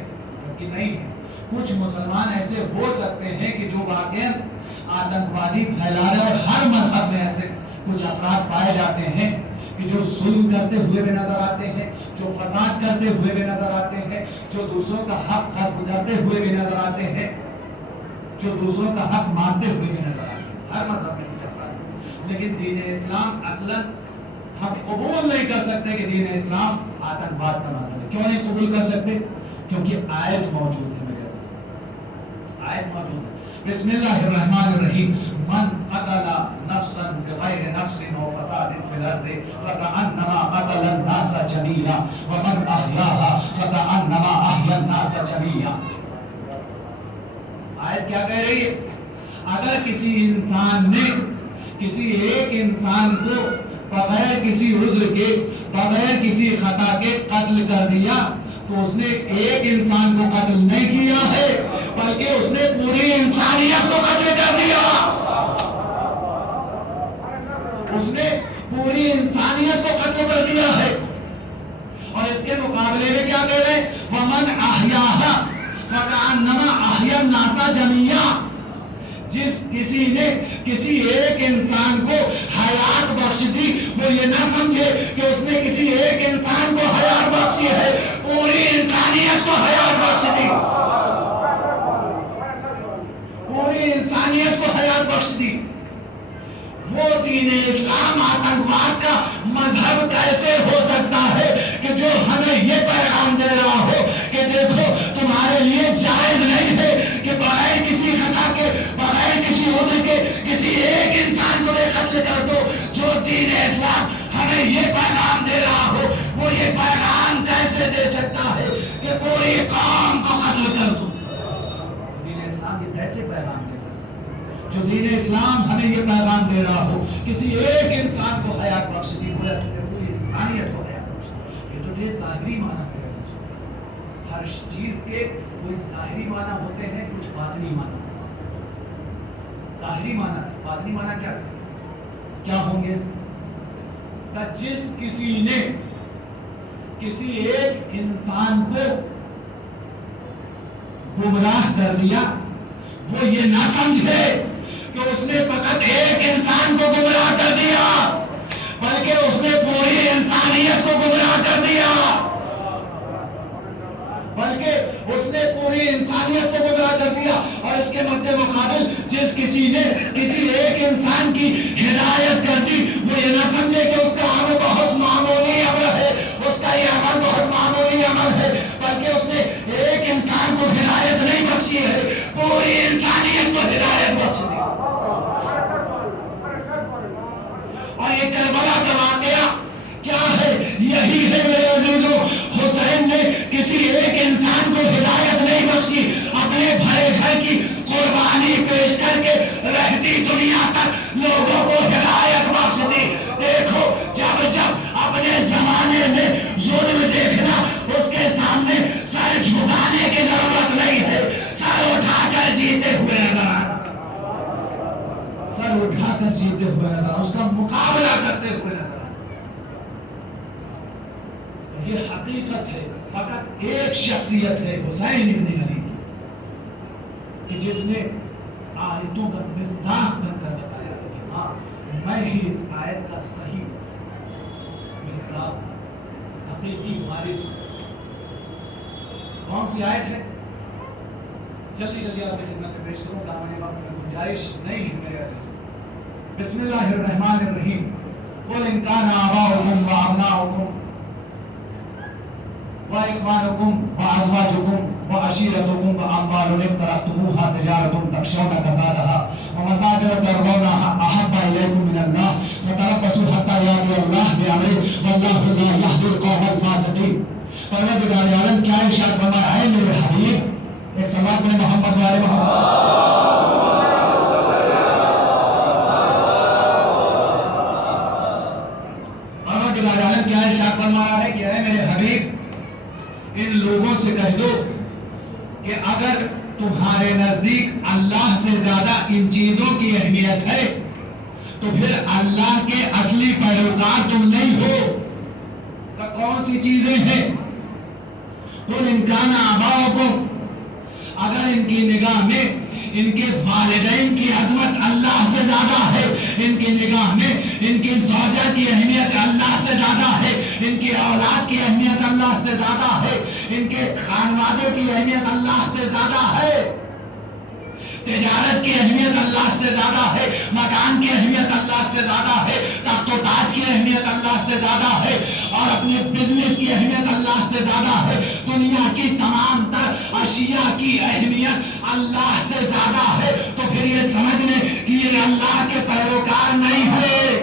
کہ نہیں ہے، کچھ مسلمان ایسے ہو سکتے ہیں کہ جو واقعا آتنکوادی پھیلا رہے، اور ہر مذہب میں ایسے کچھ افراد پائے جاتے ہیں کہ جو ظلم کرتے ہوئے بھی نظر آتے ہیں، جو فساد کرتے ہوئے بھی نظر آتے ہیں، جو دوسروں کا حق غصب کرتے ہوئے بھی نظر آتے ہیں، جو دوسروں کا حق مانتے ہوئے بھی نظر آتے ہیں. ہر مذہب میں کچھ افراد ہے، لیکن دین اسلام اصلاً ہم قبول نہیں کر سکتے کہ دین اسلام آتنکواد کا مذہب ہے. کیوں نہیں قبول کر سکتے؟ کیونکہ آیت موجود ہے. میرے آیت موجود ہے. بسم اللہ الرحمن الرحیم. من قتل نفسا بغیر نفس او فساد فی الارض فکأنما قتل الناس جميعا ومن احیاها فکأنما احیا الناس جميعا. آیت کیا کہہ رہی ہے؟ اگر کسی انسان نے کسی ایک انسان کو بغیر کسی عذر کے، بغیر کسی خطا کے قتل کر دیا تو اس نے ایک انسان کو قتل نہیں کیا ہے بلکہ اس نے پوری انسانیت کو قتل کر دیا. اس نے پوری انسانیت کو قتل کر دیا ہے. اور اس کے مقابلے میں کیا کہہ رہے ہیں؟ وَمَنْ أَحْيَاهَا فَكَأَنَّمَا أَحْيَا النَّاسَ جَمِيعًا. جس کسی نے کسی ایک انسان کو حیات بخش دی، وہ یہ نہ سمجھے کہ اس نے کسی ایک انسان کو حیات بخشی ہے، پوری انسانیت کو حیات بخش دی. پوری انسانیت کو حیات بخش دی. وہ دین اسلام آتنکواد کا مذہب کیسے ہو سکتا ہے کہ جو ہمیں یہ پیغام دے رہا ہو کہ دیکھو تمہارے لیے جائز نہیں ہے کہ بغیر کسی خطا کے، بغیر کسی عذر کے کسی ایک انسان کو بھی قتل کر دو. جو دین اسلام ہمیں یہ پیغام دے رہا ہو، وہ یہ پیغام کیسے دے سکتا ہے کہ پوری قوم کو قتل کر دو؟ دین اسلام یہ کیسے پیغام دے سکتا ہے؟ جو دین اسلام ہمیں یہ پیغام دے رہا ہو کسی ایک انسان کو حیات بخش دی، پوری انسانیت کو حیات بخش دی. یہ تو تھے ظاہری معنی. ہر چیز کے کوئی ظاہری معنی ہوتے ہیں، کچھ باطنی معنی. ظاہری معنی، باطنی معنی کیا تھا؟ کیا ہوں گے؟ جس کسی نے کسی ایک انسان کو گمراہ کر دیا، وہ یہ نہ سمجھے کہ اس نے فقط ایک انسان کو گمراہ کر دیا بلکہ اس نے پوری انسانیت کو گمراہ کر دیا. بلکہ اس نے پوری انسانیت کو گمراہ کر دیا. اور اس کے مد مقابل جس کسی نے کسی ایک انسان کی ہدایت کر دی، وہ یہ نہ سمجھے کہ اس کا عمل بہت معمولی عمل ہے، اس کا یہ عمل بہت معمولی عمل ہے، بلکہ اس نے ایک انسان کو ہدایت نہیں بخشی ہے، پوری انسانیت کو ہدایت بخش دی. اور یہ کربلا کا واقعہ کیا ہے؟ یہی ہے میرے عزیزوں. حسین نے کسی ایک انسان کو ہدایت نہیں بخشی، اپنے بھرے گھر کی قربانی پیش کر کے رہتی دنیا تک لوگوں کو ہدایت بخش دی. دیکھو جب جب اپنے زمانے میں ظلم دیکھنا، اس کے سامنے سر جھکانے کی ضرورت نہیں ہے، سر اٹھا کر جیتے ہوئے نظر آنا، سر اٹھا کر جیتے ہوئے نظر آنا، اس کا مقابلہ کرتے ہوئے نظر آنا. یہ حقیقت ہے. فقط ایک شخصیت ہے حسین ابن علی کہ جس نے آیتوں کا مصداق بن کر بتایا کہ ہاں میں ہی اس آیت کا صحیح مصداق، حقیقی وارث ہوں. کون سی آیت ہے؟ جلدی جلدی آپ کی خدمت میں پیش کروں، دامن وقت میں گنجائش نہیں ہے میرے عزیزوں. بسم اللہ الرحمن الرحیم. قل ان کان آباؤکم وابناؤکم وإخوانكم وأزواجكم وعشيرتكم وأموال اقترفتموها تجارة تخشون كسادها ومساجد ترضونها أحب إليكم من الله فتربصوا حتى يأتي الله بأمره والله لا يهدي القوم الفاسقين. پروردگار عالم کیا ارشاد فرمایا ہے میرے حبیب؟ ایک صلوات میں محمد والے محمد. پروردگار عالم کیا ارشاد فرما رہا ہے کہ اے میرے حبیب، ان لوگوں سے کہہ دو کہ اگر تمہارے نزدیک اللہ سے زیادہ ان چیزوں کی اہمیت ہے تو پھر اللہ کے اصلی پیروکار تم نہیں ہو۔ تو کون سی چیزیں ہیں؟ قل ان کان آباؤکم، اگر ان کی نگاہ میں ان کے والدین کی عظمت اللہ سے زیادہ ہے، ان کی نگاہ میں ان کی زوجہ کی اہمیت اللہ سے زیادہ ہے، ان کی اولاد کی اہمیت اللہ سے زیادہ ہے، ان کے خانوادے کی اہمیت اللہ سے زیادہ ہے، تجارت کی اہمیت اللہ سے زیادہ ہے، مکان کی اہمیت اللہ سے زیادہ ہے، تخت و تاج کی اہمیت اللہ سے زیادہ ہے، اور اپنے بزنس کی اہمیت اللہ سے زیادہ ہے، دنیا کی تمام تر اشیاء کی اہمیت اللہ سے زیادہ ہے، تو پھر یہ سمجھ لیں کہ یہ اللہ کے پیروکار نہیں ہے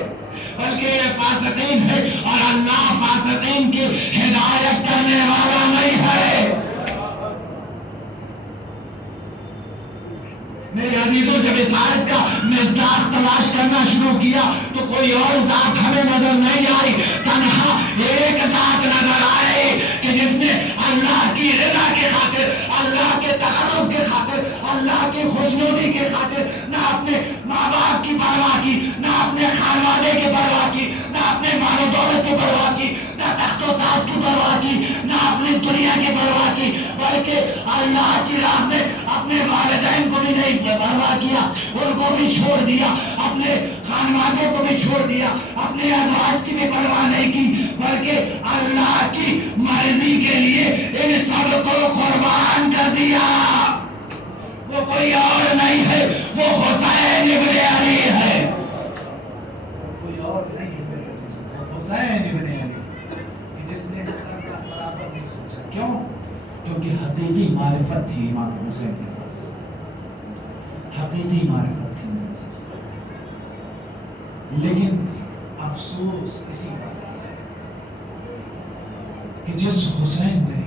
بلکہ یہ فاسقین ہے، اور اللہ فاسقین کی ہدایت کرنے والا نہیں ہے۔ میرے عزیزوں، جب اس آیت کا مصداق تلاش کرنا شروع کیا تو کوئی اور ذات ہمیں نظر نہیں آئی، تنہا ایک ذات نظر آئی کہ جس نے اللہ کی رضا کے خاطر، اللہ کے تقرب کے خاطر، اللہ کی خوشنودی کے خاطر نہ اپنے ماں باپ کی پرواہ کی، نہ اپنے خانوادے کی پرواہ کی، نہ اپنے مال و دولت کی پرواہ کی، نہ تخت و تاج کی پرواہ کی، نہ اپنی دنیا کی پرواہ کی، بلکہ اللہ کی راہ میں اپنے والدین کو بھی نہیں پرواہ کیا، ان کو بھی چھوڑ دیا، اپنے خانوادے کو بھی چھوڑ دیا، اپنے ازواج کی بھی پرواہ نہیں کی، بلکہ اللہ کی مرضی کے لیے ان سب کو قربان کر دیا۔ وہ کوئی اور نہیں ہے، وہ حسین ابن علی ہے، کوئی اور نہیں ہے میرے عزیزوں، وہ حسین ابن علی کہ جس نے سر کا برابر نہیں سوچا۔ کیوں؟ کیونکہ حقیقی معرفت تھی امام حسین کے پاس، حقیقی معرفت تھی میرے عزیزوں۔ لیکن افسوس اسی بات کا ہے کہ جس حسین نے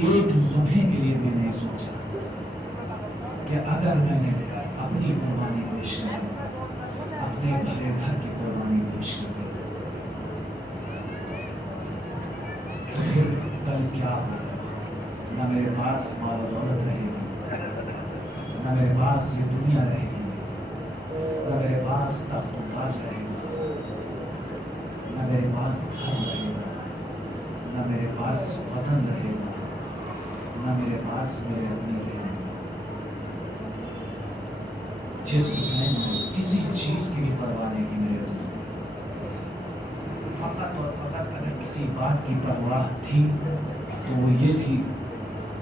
ایک لمحے کے لیے میں نے سوچا کہ اگر میں نے اپنی قربانی پیش کی، اپنے گھر کی قربانی پیش کی، تو پھر کل کیا ہوگا؟ نہ میرے پاس مال و دولت رہے گی، نہ میرے پاس یہ دنیا رہے گی، نہ میرے پاس تخت و تاج رہے گا، نہ میرے پاس گھر رہے گا، نہ میرے پاس وطن رہے گا، نہ میرے پاس میرے اپنے رہے گا۔ جس حسین نے کسی چیز کی بھی پرواہ نہیں کی میرے عزیزوں، فقط اور فقط اگر کسی بات کی پرواہ تھی تو وہ یہ تھی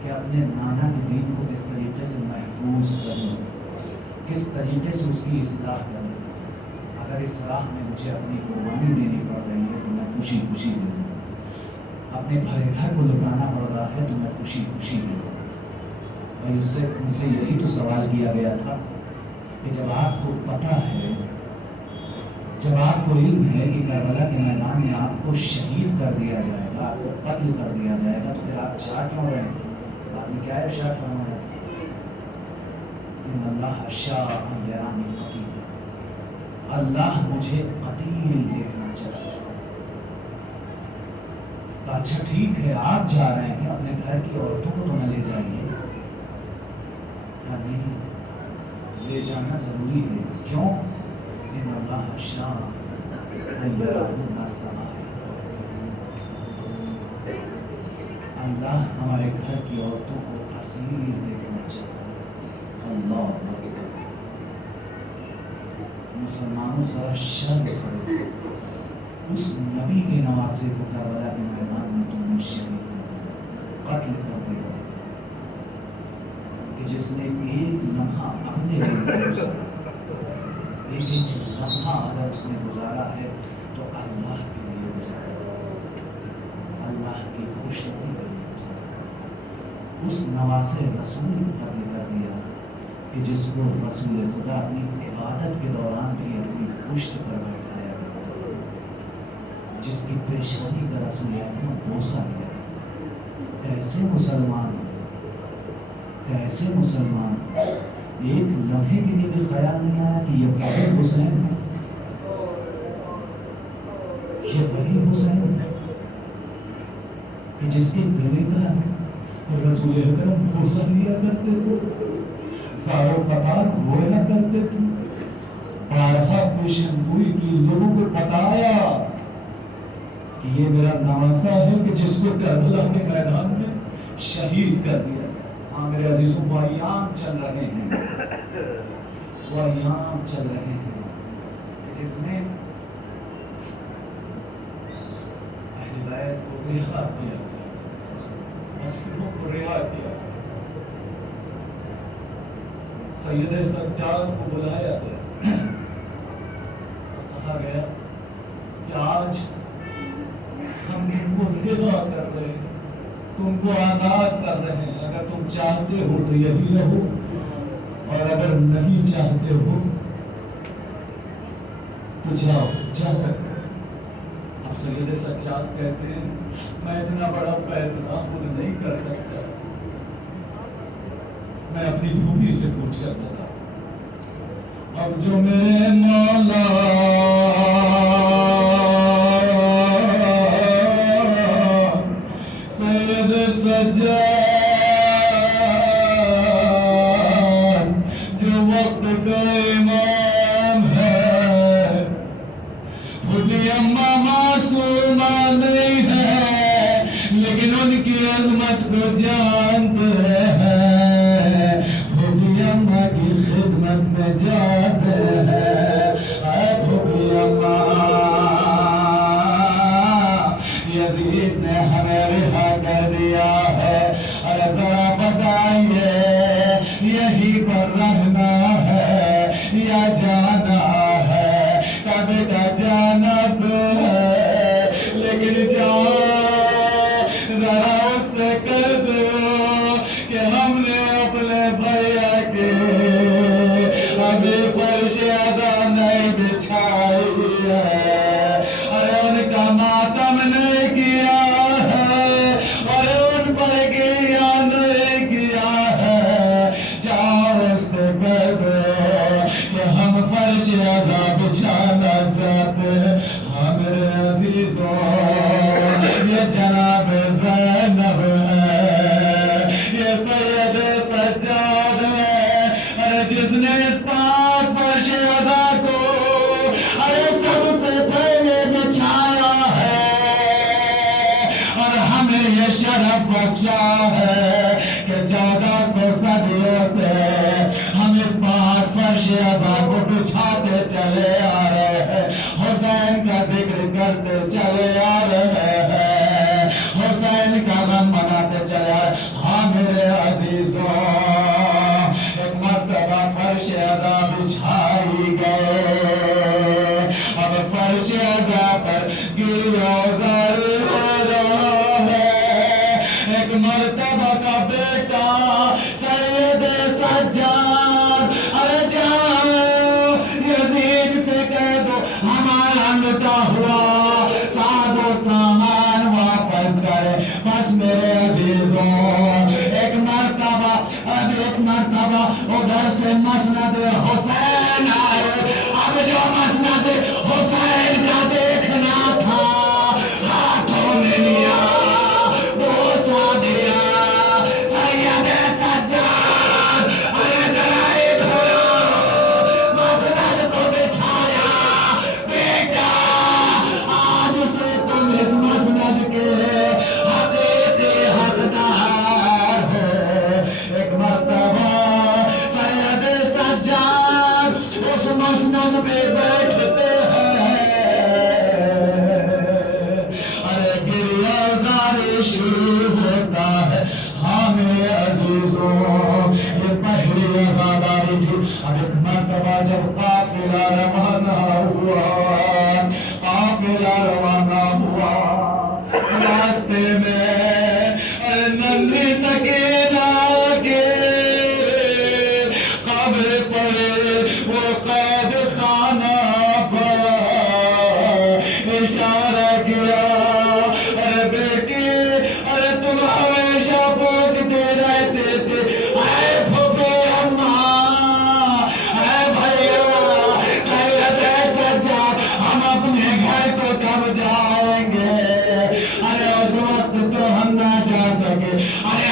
کہ اپنے نانا کے دین کو کس طریقے سے محفوظ کروں، کس طریقے سے اس کی اصلاح کروں۔ اگر اس راہ میں مجھے اپنی قربانی دینی پڑ رہی ہے تو میں خوشی خوشی دوں، اپنے بھرے گھر کو لٹانا پڑ رہا ہے تو میں خوشی خوشی دوں۔ بھائی اس سے مجھ سے یہی تو سوال کیا گیا تھا کہ جب آپ کو پتہ ہے، جب آپ کو علم ہے کہ کربلا کے میدان میں آپ کو شہید کر دیا جائے گا، آپ کو قتل کر دیا جائے گا، تو پھر آپ چاہ کیوں رہے ہیں؟ آپ نے کیا ارشاد فرمایا؟ ان اللہ اشاء ان یرانی قتیلا، اللہ مجھے قتیل دیکھنا چاہتا ہے۔ اچھا ٹھیک ہے، آپ جا رہے ہیں، اپنے گھر کی عورتوں کو تو نہ لے جائیے۔ نہیں، لے جانا ضروری ہے۔ کیوں؟ ان اللہ اشاء ان یرانی قتیلا، اللہ ہمارے گھر کی عورتوں کو اسیر دیکھنا چاہتا ہے۔ اللہ مسلمانوں ذرا شرم کرو، اس نبی کے نواسے کو کربلا کے میدان میں تم نے شہید قتل کر دیا کہ جس نے ایک لمحہ اپنے لیے گزارا، ایک لمحہ اگر اس نے گزارا ہے تو اللہ کے لیے گزارا، اللہ کی خوشنودی کے لیے گزارا۔ اس نواسے رسول کو قتل کر دیا کہ جس کو رسول خدا اپنی عبادت کے دوران بھی اپنی پشت پر بیٹھایا گیا، جس کی پیشانی کا رسول اکرم بوسہ لیا۔ کیسے مسلمان، کیسے مسلمان ایک لمحے کے لیے بھی خیال نہیں آیا کہ یہ وہی حسین ہے، یہ وہی حسین ہے کہ جس کے گلے پر رسول اکرم غسل لیا کرتے تھے، زارو پتار رویا کرتے تھے، بارہا پیشن گوئی کی، لوگوں کو بتایا کہ یہ میرا نواسا ہے کہ جس کو کربلا کے میدان میں شہید کر دیا۔ ہاں میرے عزیزوں، وہ ایام چل رہے ہیں، وہ ایام چل رہے ہیں جس میں اہل بیت کو رہا کیا گیا، مسیحوں کو رہا کیا گیا، سید سجاد کو بلایا گیا اور کہا گیا کہ آج ہم تم کو رہا کر رہے ہیں، تم کو آزاد کر رہے ہیں، اگر تم چاہتے ہو تو یہی رہو، اور اگر نہیں چاہتے ہو تو جاؤ، جا سکتے۔ اب سید سجاد کہتے ہیں میں اتنا بڑا فیصلہ خود نہیں کر سکتا، میں اپنی پھوپھی سے پوچھ کر بتا، اب جو میرے مولا سید سجاد جو وقت کا امام ہے، خود اما معصومہ نہیں ہے لیکن ان کی عظمت کو جانتے ہیں، خود اما کی خدمت میں جاتے ہیں، اے خود اما یزید نے ہمیں رہا کر دیا ہے، ارے ذرا بتائیے یہی پر رہنا ہے یا جانا ہے؟ کب کا جانا تو ہے لیکن جاؤ ذرا اس سے کہہ دو کہ ہم نے اپنے بھیا کے ابھی فرش عزا نہیں بچھائی ہے، ارے ان کا ماتم نہیں کیا ہے، ارے ان پر گریا نہیں کیا ہے، جاؤ اس سے کہہ دو کہ ہم فرش عزا بچھانا چاہتے ہیں۔ ہاں میرے عزیزوں، یہ جناب زینب ہے، یہ سید سجاد ہے، ارے جس نے اس پاک فرش عزا کو ارے سب سے پہلے بچھایا ہے، اور ہمیں یہ شرف بخشا ہے کہ 1400 صدیوں سے ہم اس پاک فرش عزا کو بچھاتے چلے آ رہے ہیں، حسین کا ذکر کرتے چلے آ رہے ہیں، حسین کا غم مناتے چلے آ رہے ہیں۔ ہاں میرے عزیزوں، ایک مرتبہ فرش عزا بچھائی گئے، اب فرش عزا پر گریباں ہو رہا ہے، ایک مرتبہ کا بیٹا سید سجاد، ارے جاؤ یزید سے کہہ دو ہمارا لٹا ہوا ساز و سامان واپس کرے۔ بس میرے عزیزوں، ایک مرتبہ ادھر سے مسند حسین آئے، اب جو مسند حسین کا دیکھنا تھا ہاتھوں میں لیا، بوسا دیا، سید سجاد ارے ذرا ادھر مسند کو بچھایا، بیٹا آج سے تم اس مسند کے حقیقی حقدار ہو۔ ایک مرتبہ سید سجاد اس مسند میں بیٹھتے ہیں، ارے گریہ زاری شروع ہوتا ہے۔ ہاں میرے عزیزوں، یہ پہلی عزاداری تھی۔ اب ایک مرتبہ جب قافلہ روانہ ہوا، راستے میں ننھی سکینہ کے قبر پر وہ قید خانہ پر اشارہ کیا، ارے بیٹی ارے تم ہمیشہ پوچھتے رہتے تھے اے پھوپھی اماں، اے بھیا سید سجاد ہم اپنے گھر کو کب جائیں گے؟ ارے اس وقت تو ہم نہ جا سکے، ارے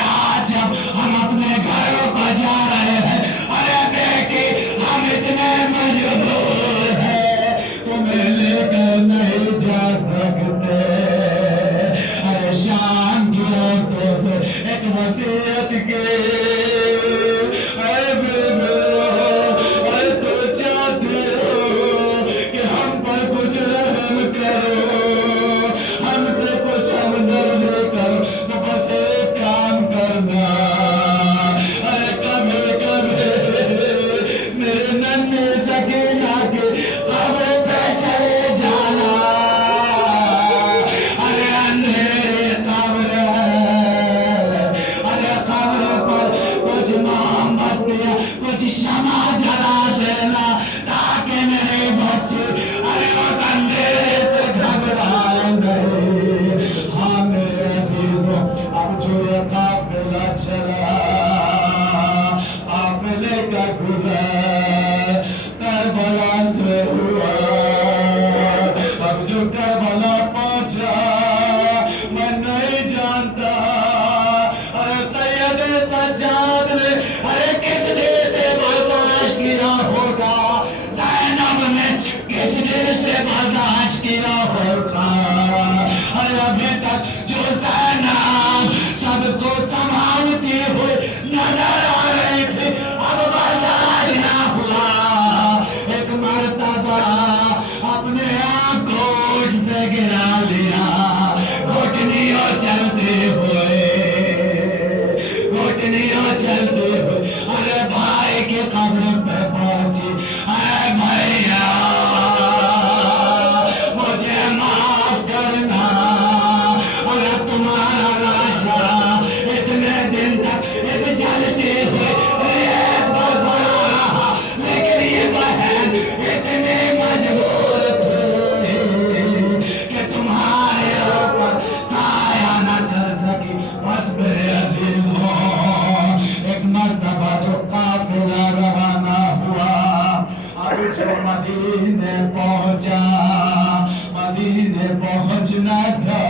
مدینے پہنچنا تھا.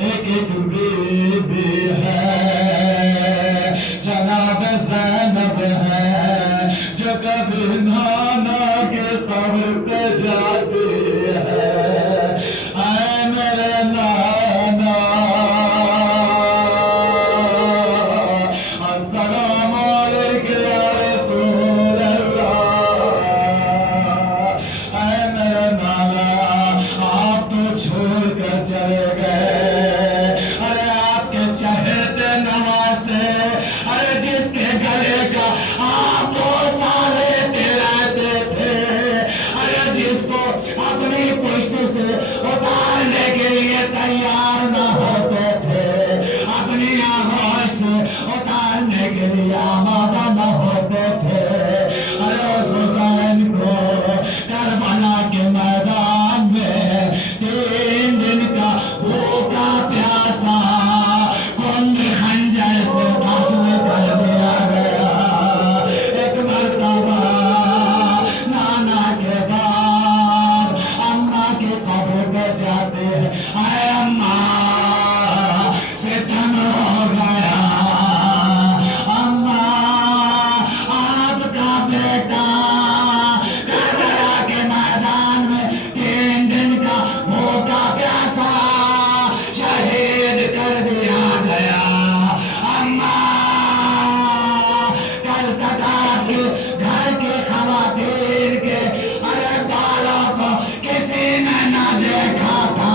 ایک ایک بیوی ہے جناب زینب ہے جو کبھی نانا کے قبر پہ جاتی ہے. اے میرے نانا السلام علیکم یا رسول اللہ. اے میرے نانا آپ تو چھوڑ کر چلے گئے. ارے آپ کے چہتے نواسے, ارے جس کے گلے کا آپ بوسہ لیتے رہتے تھے, ارے جس کو اپنی پشت سے اتارنے کے لیے تیار نہ ہوتے تھے, اپنی آغوش سے اتارنے کے لیے آمادہ نہ ہوتے تھے. ارے اس حسین کو کربلا کے میدان میں 3 دن کا بھوکا پیاسا کند خنجر سے قتل کر دیا گیا. ایک مرتبہ نانا کے بعد اماں کے قبر پہ جاتے ہیں. اے اماں ستم ہو گیا, اماں آپ کا بیٹا کربلا کے میدان میں 3 دن کا بھوکا پیاسا شہید کر دیا گیا. اماں کل تک آپ کے گھر کی خواتین کے ارے بالوں کو کسی نے نہ دیکھا تھا,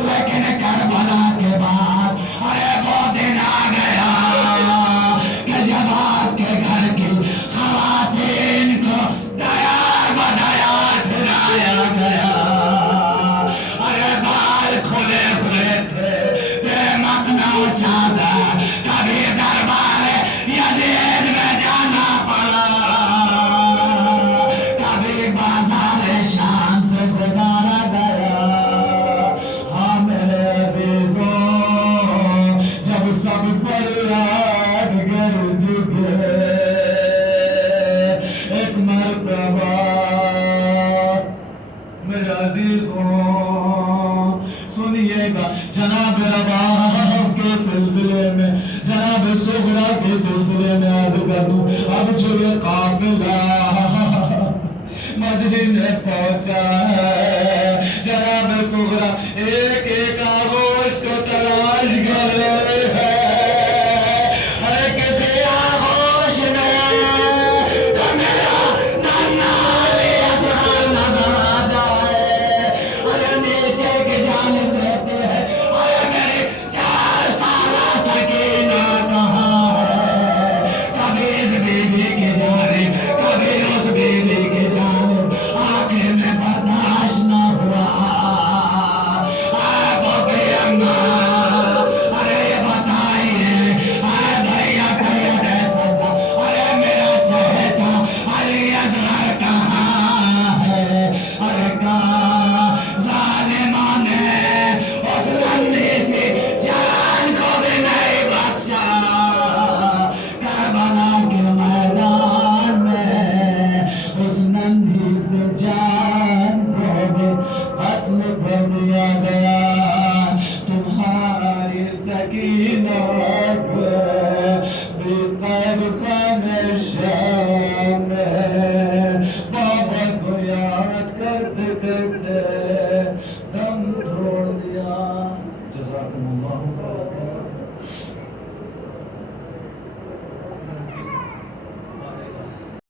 لیکن کربلا کے بعد ارے وہ دن آ گیا کہ جب آپ کے گھر کی خواتین کو دیار بدیار پھرایا گیا. ارے بال کھلے ہوئے تھے, بے مقنع چادر, کبھی دربار یزید میں جانا پڑا, کبھی بازار شام سے گزارا گیا. ہاں میرے عزیزوں, جب سب فریاد گرج گئے, ایک مرتبہ میرے عزیزوں سنیے گا, جناب رباب کے سلسلے میں, جناب صغرا کے سلسلے میں عرض کر دوں. اب جو یہ قافلہ مدینے پہنچا ہے, جناب صغرا ایک ایک آغوش کو تلاش کر رہے ہیں. ارے کسی آغوش میں تو میرا نانا علی اصغر نظر آ جائے. ارے نیچے کی جانب دیکھتے ہیں, ارے میری 4 سالہ سکینہ کہاں ہے. کبھی اس بیوی کی جانب, کبھی اس بیوی کی جانب, آخر میں برداشت نہ ہوا. اے بھوپی اماں, ارے یہ بتائیے, اے بھیا سید سجا, ارے میرا چہتا علی اصغر کہاں ہے. ارے کہاں ظالموں نے اس ننھی سی جان کو بھی نہیں بخشا. کربلا کے میدان میں اس ننھی سی جان کو بھی ختم کر دیا گیا. تمہاری سکینہ بھی قید خانہ شام میں بابا کو یاد کرتے کرتے دم توڑ دیا. جزاکم اللہ.